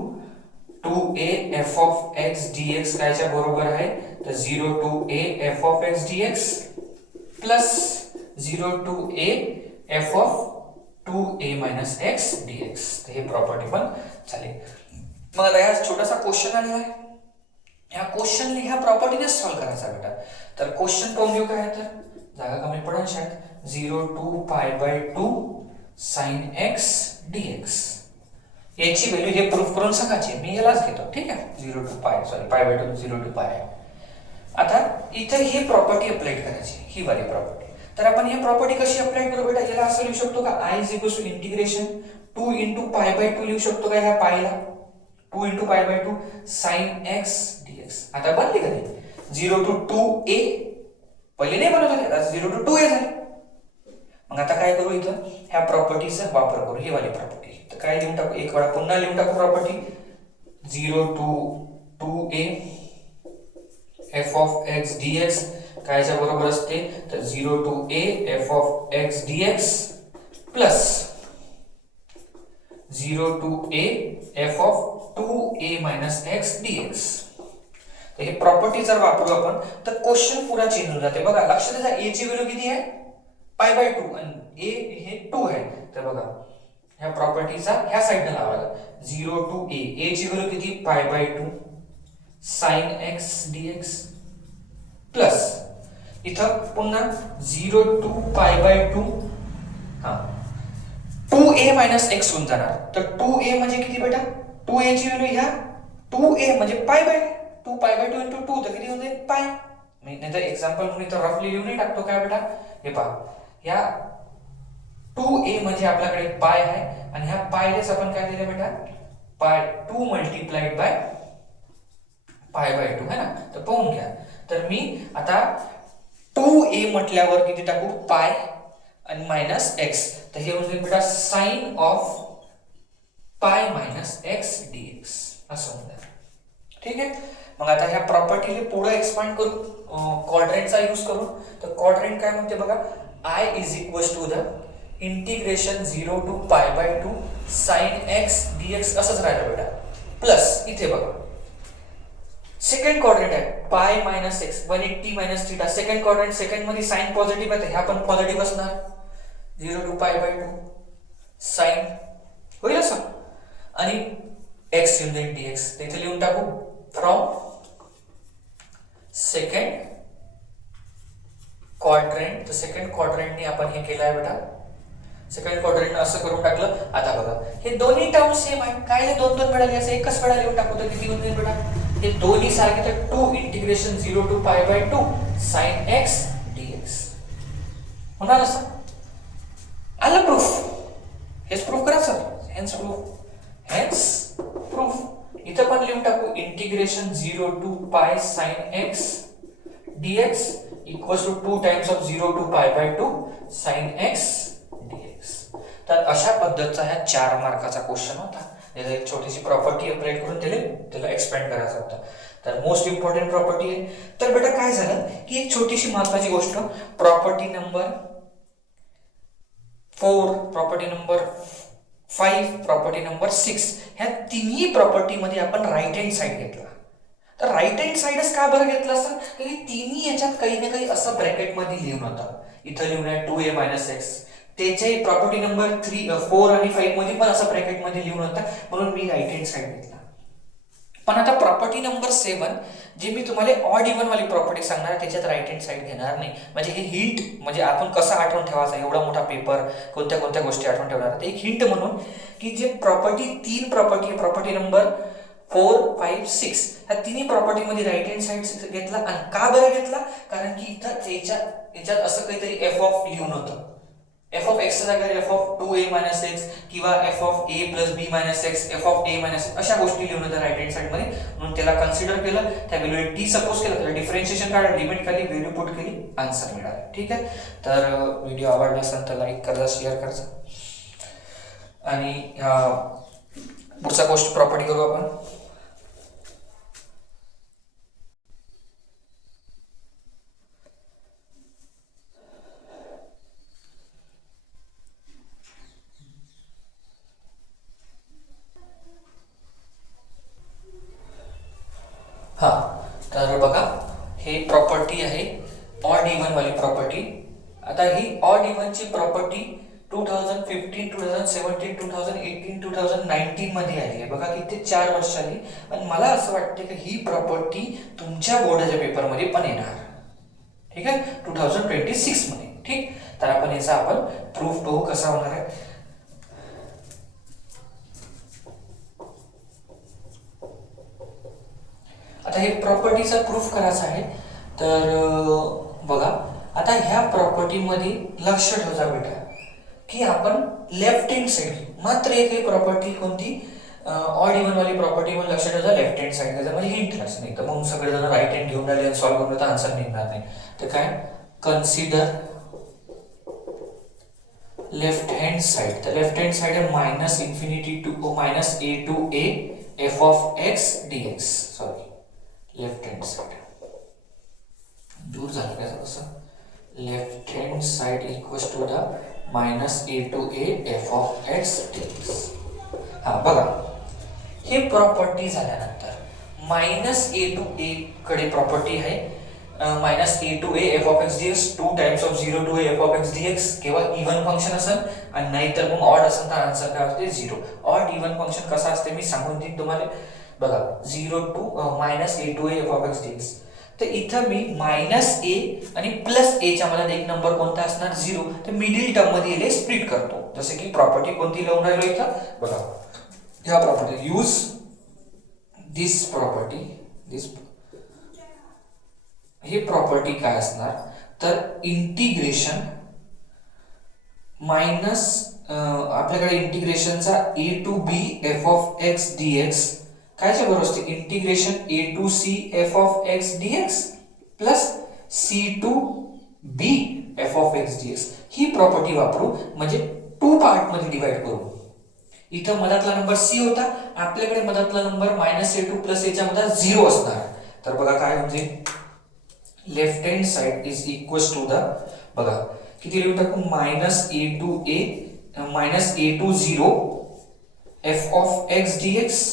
2a f of x dx कायच्या बरोबर आहे, तर 0 to a f of x dx plus 0 to a f of 2a minus x dx. हे प्रॉपर्टी पण चालेल. मग आता या छोटासा क्वेश्चन आलेला आहे, ह्या क्वेश्चनला ह्या प्रॉपर्टीने सॉल्व्ह करायचा बेटा. तर क्वेश्चन पाहून घेऊ काय, तर जागा कमी पडन शायद. 0 to pi/2 sin x dx याची व्हॅल्यू हे प्रूफ करून सांगायची, मी यालाच घेतो. ठीक आहे, 0 to pi/2 0 to pi. आता इथे ही प्रॉपर्टी अप्लाय करायची, ही वाली प्रॉपर्टी. तर आपण ही प्रॉपर्टी कशी अप्लाय करू बेटा, याला असं लिहू शकतो का, i is equal to integration 2 into pi/2 लिहू शकतो का, ह्या पायला 2 into pi/2 sin x dx. आता बनली का नाही, 0 to 2a पहिले नाही बनवत होते, आता 0 to 2a झाले. मग आता काय करू, इथं ह्या प्रॉपर्टीचा वापर करू, ही वाली प्रॉपर्टी. तर काय लिहून टाकू, एक वेळा पुन्हा लिहून टाकू property. 0 to 2a f of x dx कायच्या बरोबर असते, तर 0 to a f of x dx plus 0 to a f of 2a minus x dx. तर हे प्रॉपर्टी जर वापरू आपण तर क्वेश्चन पुरा चेंज होऊन जाते. बघा लक्ष द्या, a ची व्हॅल्यू किती आहे, pi/2 आणि a हे 2 आहे. तर बघा ह्या प्रॉपर्टीचा ह्या साइडने लावायला, 0 to a ची व्हॅल्यू किती, pi/2 sin x dx plus इथं पुन्हा 0 to pi/2 2a minus x होऊन जाणार. तर 2a म्हणजे किती बेटा, 2a ची व्हॅल्यू ह्या 2a म्हणजे pi/2 pi/2 into 2 तर किती होते, पाय. मी नाही तर एक्झाम्पल म्हणून इथं रफली लिहून टाकतो काय बेटा, हे पहा, या 2a म्हणजे आपल्याकडे पाय आहे आणि ह्या पायलेच आपण काय दिलं बेटा, pi2 मल्टिप्लाइड बाय pi/2 है ना. तर पाहून घ्या, तर मी आता 2a म्हटल्यावर किती टाकू, पाय आणि मायनस x, तर हे होऊन जाईल बेटा sine of pi minus x dx असं होऊन जाईल. ठीक आहे. मग आता ह्या प्रॉपर्टीला पुढे एक्सपांड करू क्वाड्रंटचा यूज करू. तर क्वाड्रंट काय म्हणते बघा, i is equal to the integration 0 to pi/2 sin x dx असंच राहिलं बेटा, प्लस इथे बघा सेकंड क्वाड्रंट आहे पाय minus x 180 minus theta. Second quadrant, second मध्ये साइन पॉझिटिव्ह आहे, ह्या पण पॉझिटिव्ह असणार. 0 to pi/2 साइन होईल असं, आणि x येऊन जाईल dx. तर इथे लिहून टाकू फ्रॉम सेकंड क्वाड्रंट. तर सेकंड क्वाड्रंटने आपण हे केलं आहे बेटा, सेकंड क्वाड्रंट असं करून टाकलं. आता बघा हे दोन्ही टर्म सेम आहे, काय दोन दोन मिळाले, असं एकच वेळा लिहून टाकू तर किती होईल बेटा, हे दोन्ही सारखे. तर 2 integration 0 to pi/2 sin x dx होणार असं. आलं प्रूफ, हेच प्रूफ करा sir, hence proof, hence proof. इथं पण लिहून टाकू integration 0 to pi sin x dx equals to 2 times of 0 to pi/2 sin x dx. तर अशा पद्धतीचा हा 4 मार्काचा क्वेश्चन होता. याला एक छोटीशी प्रॉपर्टी अप्लाय करून त्याला एक्सपेंड करायचा होता. तर मोस्ट इम्पॉर्टंट प्रॉपर्टी आहे. तर बेटा काय झालं की एक छोटीशी महत्त्वाची गोष्ट, property number 4, property number 5, property number 6 ह्या तिन्ही प्रॉपर्टी मध्ये आपण राईट हँड साइड घेतला. तर राईट हँड साइडच का बरं घेतला असं, की तिन्ही याच्यात काही ना काही असं ब्रॅकेट मध्ये लिहून होतं. इथं लिहून आहे 2a minus x, त्याचे प्रॉपर्टी नंबर 3, 4 आणि 5 मध्ये पण असं ब्रॅकेट मध्ये लिहून होता, म्हणून मी राईट हँड साइड घेतला. पण आता प्रॉपर्टी नंबर 7 जे मी तुम्हाला ऑड इव्हन वाली प्रॉपर्टी सांगणार त्याच्यात राईट हँड साइड घेणार नाही. म्हणजे हे हिंट, म्हणजे आपण कसं आठवण ठेवायचं, एवढा मोठा पेपर कोणत्या कोणत्या गोष्टी आठवण ठेवणार, एक हिंट म्हणून की जे तीन प्रॉपर्टी, प्रॉपर्टी नंबर 4, 5, 6 ह्या तिन्ही प्रॉपर्टी मध्ये राईट हँड साइड घेतला. आणि का बरं घेतला, कारण की इथं याच्यात असं काहीतरी एफ ऑफ लिहून होतं, एफ ऑफ एक्स च्या जागी F of 2a minus x किंवा F of a plus b minus x, F of a minus x अशा गोष्टी लिहून होत्या राईट हँड साइड मध्ये, म्हणून त्याला कन्सिडर केलं. त्या व्हॅल्यूला t सपोज केलं, त्याला डिफरन्शिएशन काढलं, लिमिट काढली, व्हॅल्यू पुट केली, आन्सर मिळाला. ठीक आहे. तर व्हिडिओ आवडला असेल तर लाईक करा, शेअर करा, आणि पुढचा गोष्ट प्रॉपर्टी करू आपण. हा, तर बघा हे प्रॉपर्टी आहे ऑड इव्हन वाली प्रॉपर्टी. आता ही ऑड इव्हनची प्रॉपर्टी 2015, 2017, 2018, 2019 मध्ये आली आहे. बघा किती 4 वर्ष आली. आणि मला असं वाटतं की ही प्रॉपर्टी तुमच्या बोर्डाच्या पेपरमध्ये पण येणार. ठीक आहे, 2026 मध्ये. ठीक, तर आपण याचा प्रूफ बघू कसा होणार आहे. आता हे प्रॉपर्टीचा प्रूफ करायचा आहे. तर बघा आता ह्या प्रॉपर्टीमध्ये लक्ष ठेवा बेटा की आपण लेफ्ट हँड साइड मात्र एक प्रॉपर्टी कोणती ऑड इव्हन वाली प्रॉपर्टी म्हणून लक्ष ठेवा लेफ्ट हँड साइड त्याचा म्हणजे हिंट असं नाही तर मग सगळेजण राईट हँड घेऊन आले आणि सॉल्व्ह करून तर आन्सर निघणार नाही. तर काय कन्सिडर लेफ्ट हँड साइड. तर लेफ्ट हँड साइड आहे minus infinity to minus a to a f of x D x. Sorry left hand side दूर झालं काय तसं. Left hand side equals to the minus a to a f of x D x. हा बघा हे प्रॉपर्टी झाल्यानंतर मायनस ए टू ए कडे प्रॉपर्टी आहे minus a to a f of x D x 2 times of 0 to a f of x D x. केवळ इव्हन फंक्शन असेल आणि नाहीतर मग ऑड असेल तर आन्सर काय असते 0. ऑड इव्हन फंक्शन कसं असते मी सांगून देईन तुम्हाला. बघा 0 to minus a to a f of x D x. तर इथं मी मायनस ए आणि प्लस ए च्या मला एक नंबर कोणता असणार 0. तर मिडिल टर्म मध्ये येले स्प्लिट करतो. जसे की प्रॉपर्टी कोणती लावून राहिलो इथं बघा ह्या property use this property this हे प्रॉपर्टी काय असणार तर इंटिग्रेशन मायनस आपल्याकडे इंटिग्रेशनचा a to B F of x D x कायच्या बरोबर असते integration A to c f of x D x plus c to B F of x D x. ही प्रॉपर्टी वापरू म्हणजे 2 पार्ट मध्ये डिवाइड करू. इथं मधातला नंबर सी होता आपल्याकडे मधातला number minus a to plus a च्या मध्ये 0 असणार. तर बघा काय म्हणजे left hand side is equals to the बघा किती लिहून टाकू minus a to a minus a to 0 f of x D x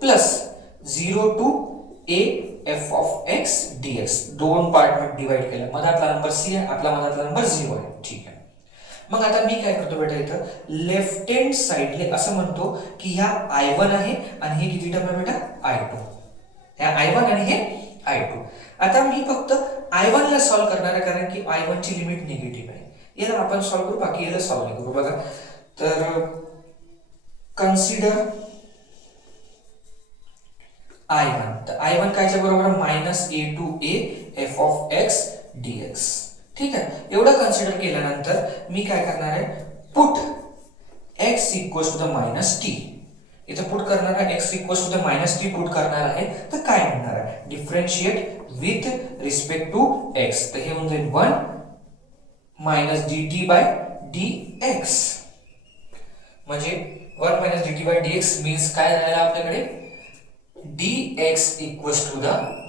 plus 0 to a f of x D x. 2 part मध्ये डिवाइड केलं. मधातला नंबर सी आहे आपला मधातला नंबर 0 आहे. ठीक आहे, मग आता मी काय करतो बेटा इथं लेफ्ट हँड साइडले असं म्हणतो की ह्या I1 आहे आणि हे किती टर्म आहे बेटा I2. ह्या I1 आणि हे I2. आता मी फक्त I1 ला सॉल्व्ह करणार आहे कारण की I1 ची लिमिट निगेटिव्ह आहे. याला आपण सॉल्व्ह करू बाकी याला सॉल्व्ह नाही करू. बघा तर कन्सिडर I1. तर I1 कायच्या बरोबर minus a to a f of x D x. ठीक आहे, एवढं कन्सिडर केल्यानंतर मी काय करणार आहे put x equals to the minus t. इथं पुट करणार आहे x equals to the minus t put करणार आहे तर काय म्हणणार आहे differentiate with respect to x. तर हे होऊन जाईल 1 मायनस dt बाय dx. म्हणजे 1 minus dt by dx means काय राहिला आपल्याकडे dx equals to the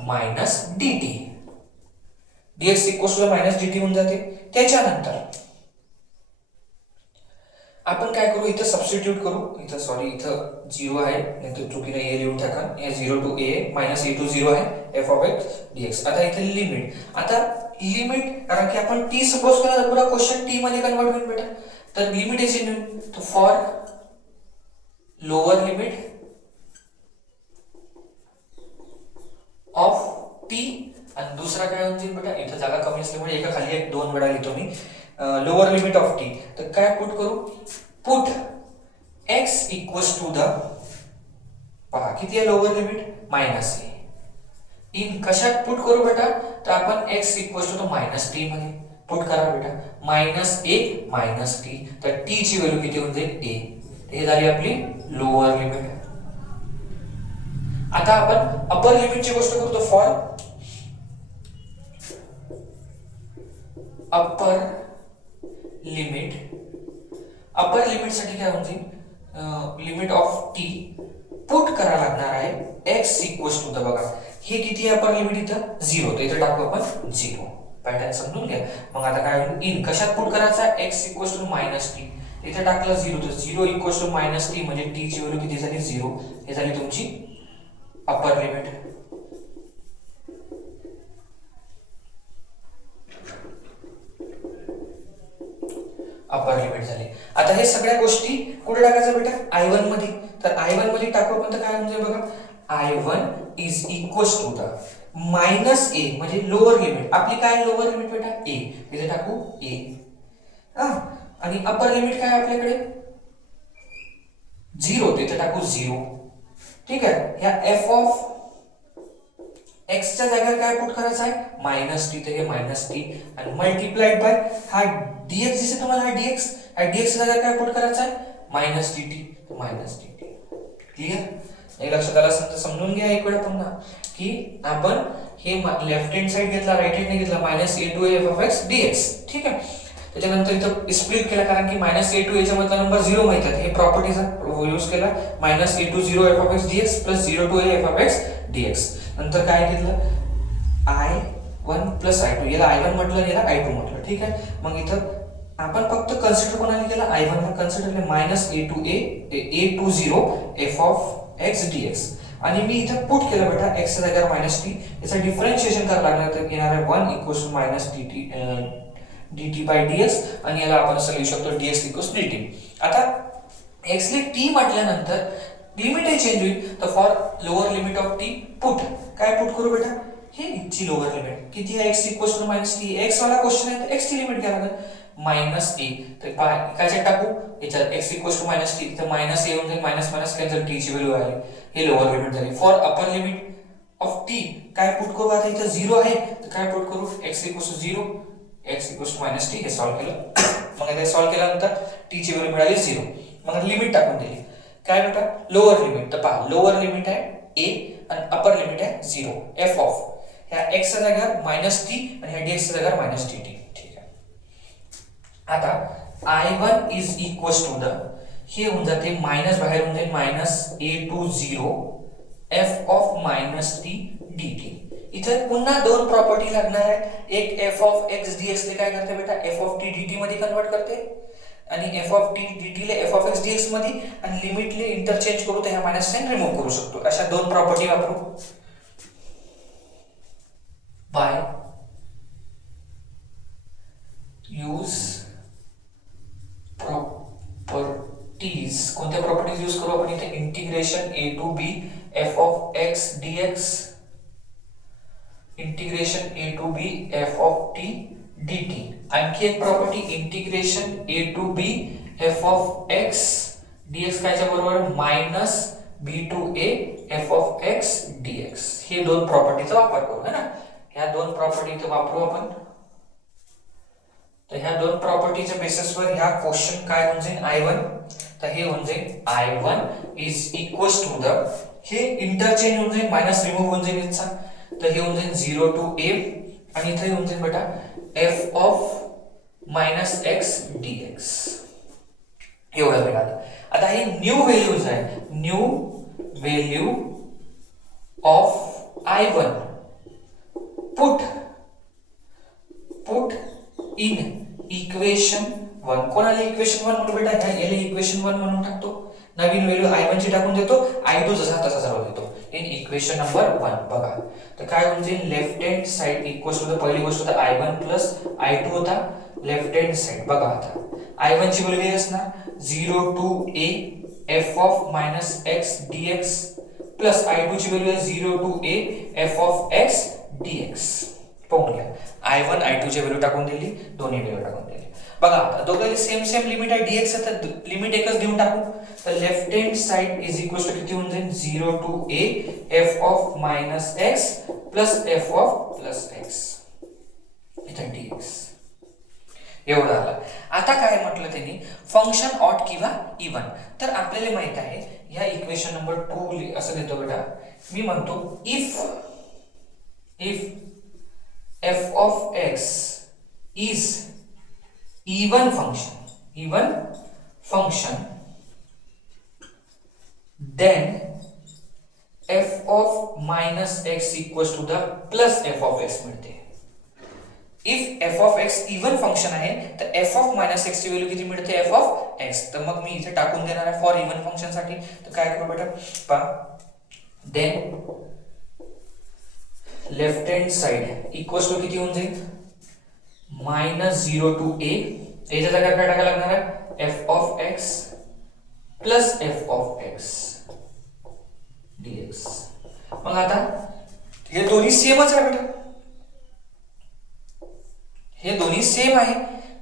minus dt. dx equals to the minus dt होऊन जाते. त्याच्यानंतर आपण काय करू इथं सबस्टिट्यूट करू. इथं सॉरी इथं 0 आहे नाही तर चुकीने ए लिहून टाका. हे 0 to a minus a to 0 आहे एफ ऑफ एक्स डीएक्स. आता इथे लिमिट आता लिमिट कारण की आपण टी सपोज केला तर पुरा क्वेश्चन टी मध्ये कन्वर्ट होईल बेटा. तर लिमिट इज इन तो for lower limit of T आणि दुसरा काय होईल बेटा इथं जागा कमी असल्यामुळे एका खाली एक 2 वेळा लिहितो मी लोअर लिमिट ऑफ टी. तर काय पुट करू put x equals to the पहा किती आहे lower limit minus a in कशात पुट करू बेटा तर आपण x equals to the minus t मध्ये पुट करा बेटा मायनस ए मायनस टी. तर टी ची व्हॅल्यू किती होऊन जाईल ए. हे झाली आपली लोअर लिमिट. आता आपण अपर लिमिटची गोष्ट करतो फॉर अपर लिमिट साठी काय होईल लिमिट ऑफ टी पुट करा लागणार आहे x इक्वल्स टू द बघा हे किती आहे अपर लिमिट इथं 0 तर इथं टाकू आपण 0. पॅटर्न समजून घ्या. मग आता काय होईल इन कशात पुट करायचा x equals to minus t. इथे टाकलं 0 तर 0 इक्वल्स टू मायनस टी म्हणजे टी ची व्हॅल्यू किती झाली 0. हे झाली तुमची अपर लिमिट. अपर लिमिट झाली. आता हे सगळ्या गोष्टी कुठे टाकायचं बेटा? I1 मध्ये. तर I1 मध्ये टाकू आपण, तर काय म्हणजे बघा, I1 is equals to the minus a, म्हणजे लोअर लिमिट. आपली काय लोअर लिमिट बेटा? ए. इथे टाकू ए. आणि अपर लिमिट काय आपल्याकडे? 0. तिथे टाकू 0. ठीक आहे. या एफ ऑफ एक्स च्या जागेवर काय पुट करायचं आहे? Minus t. तर हे मायनस टी आणि मल्टिप्लाइड बाय हा dx दिसते तुम्हाला, हा dx. हा dx च्या जागेवर काय पुट करायचं आहे? Minus T T. तर मायनस टी टी. क्लियर? हे लक्षात आलं? समजून घ्या एक वेळा पुन्हा की आपण हे लेफ्ट हँड साइड घेतला, राईट हँड घेतला, minus a to a f of x dx. ठीक आहे. त्याच्यानंतर इथं स्प्लिट केला, कारण की मायनस ए टू एचा मधला नंबर 0 माहित आहे. हे प्रॉपर्टीचा यूज केला, minus a to 0 f of x dx plus 0 to a f of x dx. नंतर काय घेतलं? I1 plus I2. याला I1 म्हटलं, याला I2 म्हटलं. ठीक आहे. मग इथं आपण फक्त कन्सिडर कोणाला केलं? I1 ला कन्सिडर केलं, minus a to 0 f of x dx. आणि मी इथं पुट केलं बेटा एक्स च्या जागेवर मायनस टी. याचं डिफरन्शिएशन करावं लागणार, तर येणार आहे 1 equals to minus dt by dx. आणि याला आपण असं लिहू शकतो dx इक्वल्स dt. आता x ला t म्हटल्यानंतर लिमिट हे चेंज होईल, तर for lower limit of t put काय पुट करू बेटा? हे ची लोअर लिमिट किती आहे? x equals to minus t. x वाला क्वेश्चन आहे, तर x ची लिमिट घ्या लागेल, मायनस ए. तर काय टाकू याच्यात? x equals to minus t. तर मायनस ए म्हणजे मायनस मायनस कॅन्सल, टी ची व्हॅल्यू आली. हे लोअर लिमिट झाली. For upper limit of t काय पुट करू? आता इथं 0 आहे, तर काय पुट करू? x equals to 0, x equals to minus t. हे सॉल्व केलं. मग हे सॉल्व केल्यानंतर t ची व्हॅल्यू मिळाली 0. मग लिमिट टाकून दिली. काय बेटा? Lower limit. तर पहा, लोअर लिमिट आहे a आणि अपर लिमिट आहे 0 एफ ऑफ ह्या x च्या जागेवर मायनस टी आणि ह्या dx च्या जागेवर मायनस टी टी. ठीक आहे. आता I1 is equals to the, हे होऊन जाते मायनस, बाहेर होऊन जाईल minus a to 0 f of minus t dt. इथे पुन्हा दोन प्रॉपर्टी लागणार आहे. एक एफ ऑफ एक्स डीएक्स ले काय करते बेटा? एफ ऑफ टी dt मध्ये कन्वर्ट करते, आणि एफ ऑफ टी dt ले एफ ऑफ एक्स डीएक्स मध्ये, आणि लिमिट ले इंटरचेंज करू, तर ह्या मायनस साइन रिमूव्ह करू शकतो. अशा दोन प्रॉपर्टी वापरू. By use properties. कोणत्या प्रॉपर्टीज यूज करू आपण इथे? Integration A to B F of x d x, integration A to B F of t dt. आणखी एक property integration A to B F of x d x कायच्या बरोबर? Minus b to a f of x d x. हे दोन प्रॉपर्टीचा वापर करू है ना. ह्या दोन प्रॉपर्टी वापरू आपण. तर ह्या दोन प्रॉपर्टीच्या बेसिसवर ह्या क्वेश्चन काय होऊन जाईल? I1. तर हे होऊन जाईल I1 is equals to the, हे इंटरचेंज होऊन जाईल, मायनस रिमूव्ह होऊन जाईल याचा. तर हे होऊन जाईल 0 टू a, आणि इथे होऊन जाईल बेटा f of minus x dx. एवढं मिळालं. आता हे न्यू व्हॅल्यूज आहे, new value of I1 put in equation 1. कोणाला इक्वेशन 1 म्हणू बेटा? याला इक्वेशन 1 म्हणून टाकतो. नवीन व्हॅल्यू I1 ची टाकून देतो, I2 जसा तसा राहू देतो. In equation number 1. बघा, तर काय होऊन जाईल? Left hand side equals to the, पहिली गोष्ट होता I1 प्लस I2 होता लेफ्ट हँड साइड. बघा आता I1 ची व्हॅल्यू असणार 0 to a f of minus x dx plus I2 ची व्हॅल्यू आहे 0 to a f of x dx. पाहून घ्या, I1 I2 ची व्हॅल्यू टाकून दिली, दोन्ही व्हॅल्यू टाकून दिली. बघा आता दोघांची सेम लिमिट आहे dx, तर लिमिट एकच देऊन टाकू. तर left hand side is equals to किती होऊन जाईल? 0 to a f of minus x plus f of plus x इथं dx. एवढं आलं. आता काय म्हटलं त्यांनी? फंक्शन ऑड किंवा इवन. तर आपल्याला माहित आहे ह्या इक्वेशन नंबर 2 असं देतो बेटा. मी म्हणतो if f of x is even function, then f of minus x equals to the plus f of x मिळते. If f of x even function आहे, तर f of minus x ची व्हॅल्यू किती मिळते? f of x. तर मग मी इथे टाकून देणार आहे फॉर इवन फंक्शन साठी. तर काय करू बेटा? पहा, then left hand side equals to किती होऊन जाईल? मायनस 0 टू a याच्या जागेवर काय टाकायला लागणार आहे f of x plus f of x dx. मग आता हे दोन्ही सेमच आहे बेटा, हे दोन्ही सेम आहे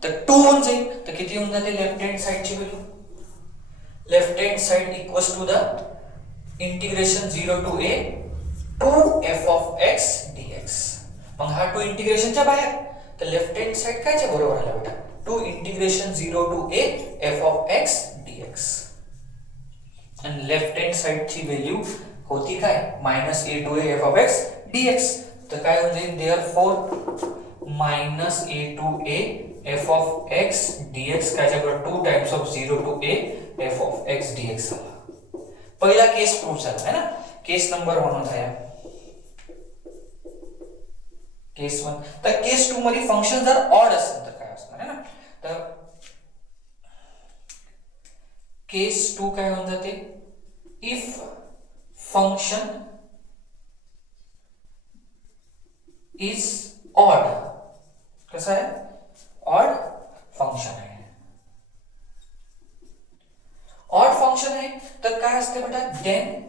तर 2 होऊन जाईल. तर किती होऊन जाते लेफ्ट हँड साइडची value, left hand side equals to the integration 0 to a 2 f of x dx. मग हा 2 इंटिग्रेशनच्या बाहेर, तर लेफ्ट हँड साइड कायच्या बरोबर आला बेटा 2 integration 0 to a f of x dx. आणि लेफ्ट हँड साइडची व्हॅल्यू होती काय -a to a f of x dx. तर काय होऊन जाईल therefore -a to a f of x dx काय जागा 2 times of 0 to a f of x dx झाला. पहिला केस प्रूफ झाला है ना. केस नंबर 1 होता या केस 1. तर केस 2 मध्ये फंक्शन जर ऑड असेल तर काय असणार है ना. तर केस 2 काय होऊन जाते इफ फंक्शन इज ऑड. कसं आहे ऑड फंक्शन आहे, ऑड फंक्शन आहे तर काय असते बेटा then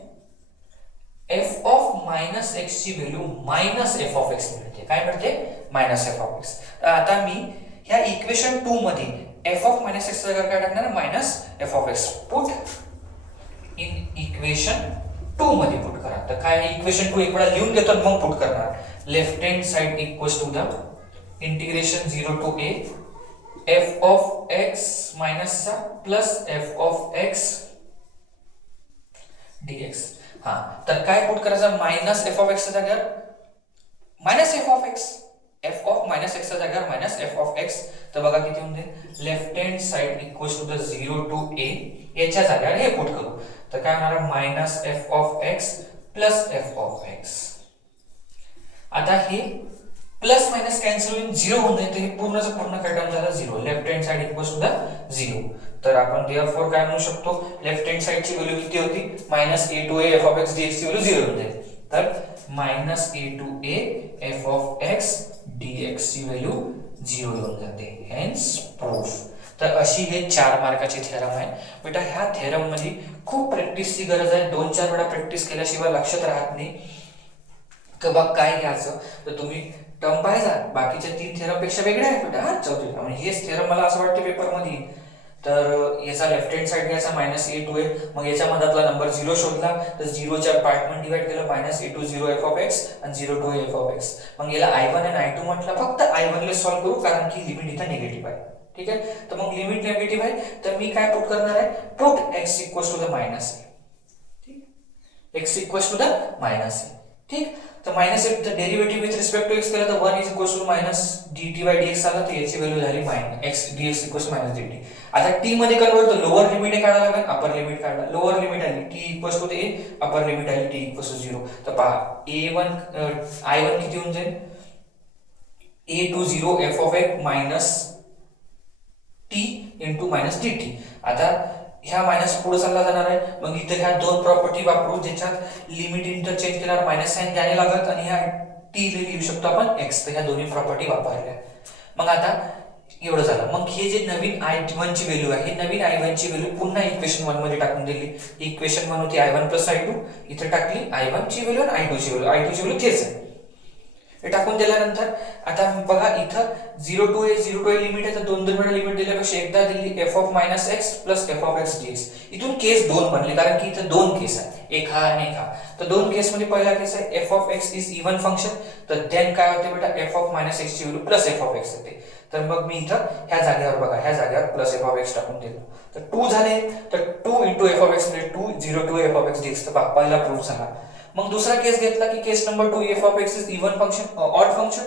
f of minus x ची value minus f of x मिळते. काय मिळते मायनस एफ ऑफ एक्स. आता मी ह्या इक्वेशन 2 मध्ये f ऑफ मायनस एक्स चा काय टाकणार minus f of x. Put in equation 2 मध्ये पुट करा. तर काय इक्वेशन 2 एक वेळा लिहून घेतो मग पुट करणार. Left hand side equals to the integration 0 to a f of x minus चा plus f of x dx. हा तर काय पुट करायचं मायनस एफ ऑफ एक्स च्या जागेवर minus f of x, F of minus x च्या जागेवर मायनस एफ ऑफ एक्स. तर बघा किती होते left hand side equals to the 0 to a याच्या जागेवर हे पुट करू. तर काय होणार minus f of x plus f of x. आता हे प्लस मायनस कॅन्सल होऊन 0 होऊन जाईल. तर हे पूर्णचं पूर्ण काय टर्म झाला 0. Left hand side equals to the 0. तर आपण देअरफॉर काय म्हणू शकतो लेफ्ट हँड साइडची व्हॅल्यू किती होती -a to a f of x dx ची व्हॅल्यू 0 होऊन जाईल. तर -a to a f of x dx ची व्हॅल्यू 0 होऊन जाते. Hence proof. तर अशी हे 4 मार्काचे थेरम आहे बेटा. ह्या थेरम मध्ये खूप प्रॅक्टिसची गरज आहे. 2-4 वेळा प्रॅक्टिस केल्याशिवाय लक्षात राहत नाही की बघ काय घ्यायचं. तर तुम्ही टर्म पाहिजा बाकीच्या 3 थेरम पेक्षा वेगळे आहेत बेटा. हा चौथीला म्हणजे हेच थेरम मला असं वाटतं पेपर मध्ये. तर याचा लेफ्ट हँड साइड घ्यायचा -a to a. मग याच्या मधातला नंबर 0 शोधला तर 0 च्या पार्टमध्ये डिवाइड केलं -a to 0 f of x आणि 0 to a f of x. मग याला i1 आणि i2 म्हटलं. फक्त i1 ला सॉल्व करू कारण की लिमिट इथं निगेटिव्ह आहे. ठीक आहे. तर मग लिमिट निगेटिव्ह आहे तर मी काय पुट करणार आहे put x equals to the -a. ठीक, x equals to the -a. ठीक. तर मायनस च derivative with respect to x केला तर 1 is equals to -dt by dx आला. तर याची व्हॅल्यू झाली x dx equals to -dt. आता t मध्ये कन्वर्ट तर लोअर लिमिट काढायला लागेल, अपर लिमिट काढला. लोअर लिमिट आली t equals to a, upper limit आली t इक्वल्स टू 0. तर पहा a1 i1 किती होऊन जाईल a to 0 f of x minus t into -dt. आता ह्या मायनस पुढे चालला जाणार आहे. मग इथे ह्या 2 प्रॉपर्टी वापरू ज्याच्यात लिमिट इंटरचेंज केल्यावर मायनस साइन द्यावे लागत आणि ह्या t लिहू शकतो आपण x. तर ह्या दोन्ही प्रॉपर्टी वापरल्या. मग आता एवढं झालं. मग हे जे नवीन i1 ची व्हॅल्यू आहे, हे नवीन i1 ची व्हॅल्यू पुन्हा इक्वेशन 1 मध्ये टाकून दिली. इक्वेशन 1 होती i1 i2. इथे टाकली i1 ची व्हॅल्यू आणि i2 ची व्हॅल्यू. i2 ची व्हॅल्यू तेच आहे. हे टाकून दिल्यानंतर आता बघा इथं 0 to a लिमिट आहे. तर 2 वेळा लिमिट दिल्यापेक्षा एकदा दिली f of -x plus f of x dx. इथून केस 2 बनले कारण की इथं 2 केस आहे, एक हा आणि एक हा. तर 2 केस मध्ये पहिला केस आहे f of x is even function. तर देन काय होते बेटा f of -x ची value plus f of x येते. तर मग मी इथं ह्या जागेवर बघा ह्या जागेवर प्लस f of x टाकून दिलं. तर 2 झाले. तर 2 into f of x म्हणजे 2 0 to f of x dx. तर पहिला प्रूफ झाला. मग दुसरा केस घेतला की case number 2 f of x is even function odd function.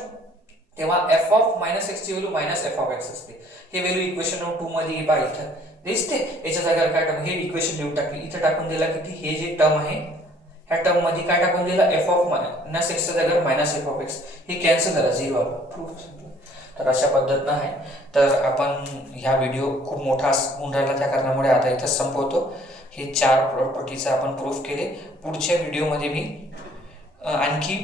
तेव्हा f of -x ची व्हॅल्यू -f of x असते. हे व्हॅल्यू इक्वेशन 2 मध्ये पहा इथं दिसते. याच्या जागेवर काय टाकू हे इक्वेशन लिहून टाकली. इथं टाकून दिला की हे जे टर्म आहे ह्या टर्म मध्ये काय टाकून दिला f of -x च्या जागेवर -f of x. हे कॅन्सल झालं 0 आला. प्रूफ. तर अशा पद्धतीनं आहे. तर आपण ह्या व्हिडिओ खूप मोठा होऊन राहिला त्या कारणामुळे आता इथं संपवतो. हे 4 प्रॉपर्टीचा आपण प्रूफ केले. पुढच्या व्हिडिओमध्ये मी आणखी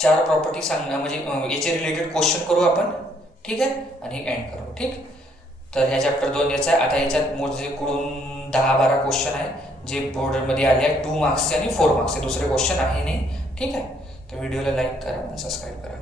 4 प्रॉपर्टी सांगणार म्हणजे याचे रिलेटेड क्वेश्चन करू आपण. ठीक आहे आणि एंड करू. ठीक. तर ह्या चॅप्टर 2 याचा आहे. आता याच्यात मोजेकडून 10-12 क्वेश्चन आहे जे बोर्डमध्ये आले आहे, 2 मार्क्सचे आणि 4 मार्क्सचे, दुसरे क्वेश्चन आहे नाही. ठीक आहे, तर व्हिडिओला लाईक करा आणि सबस्क्राईब करा.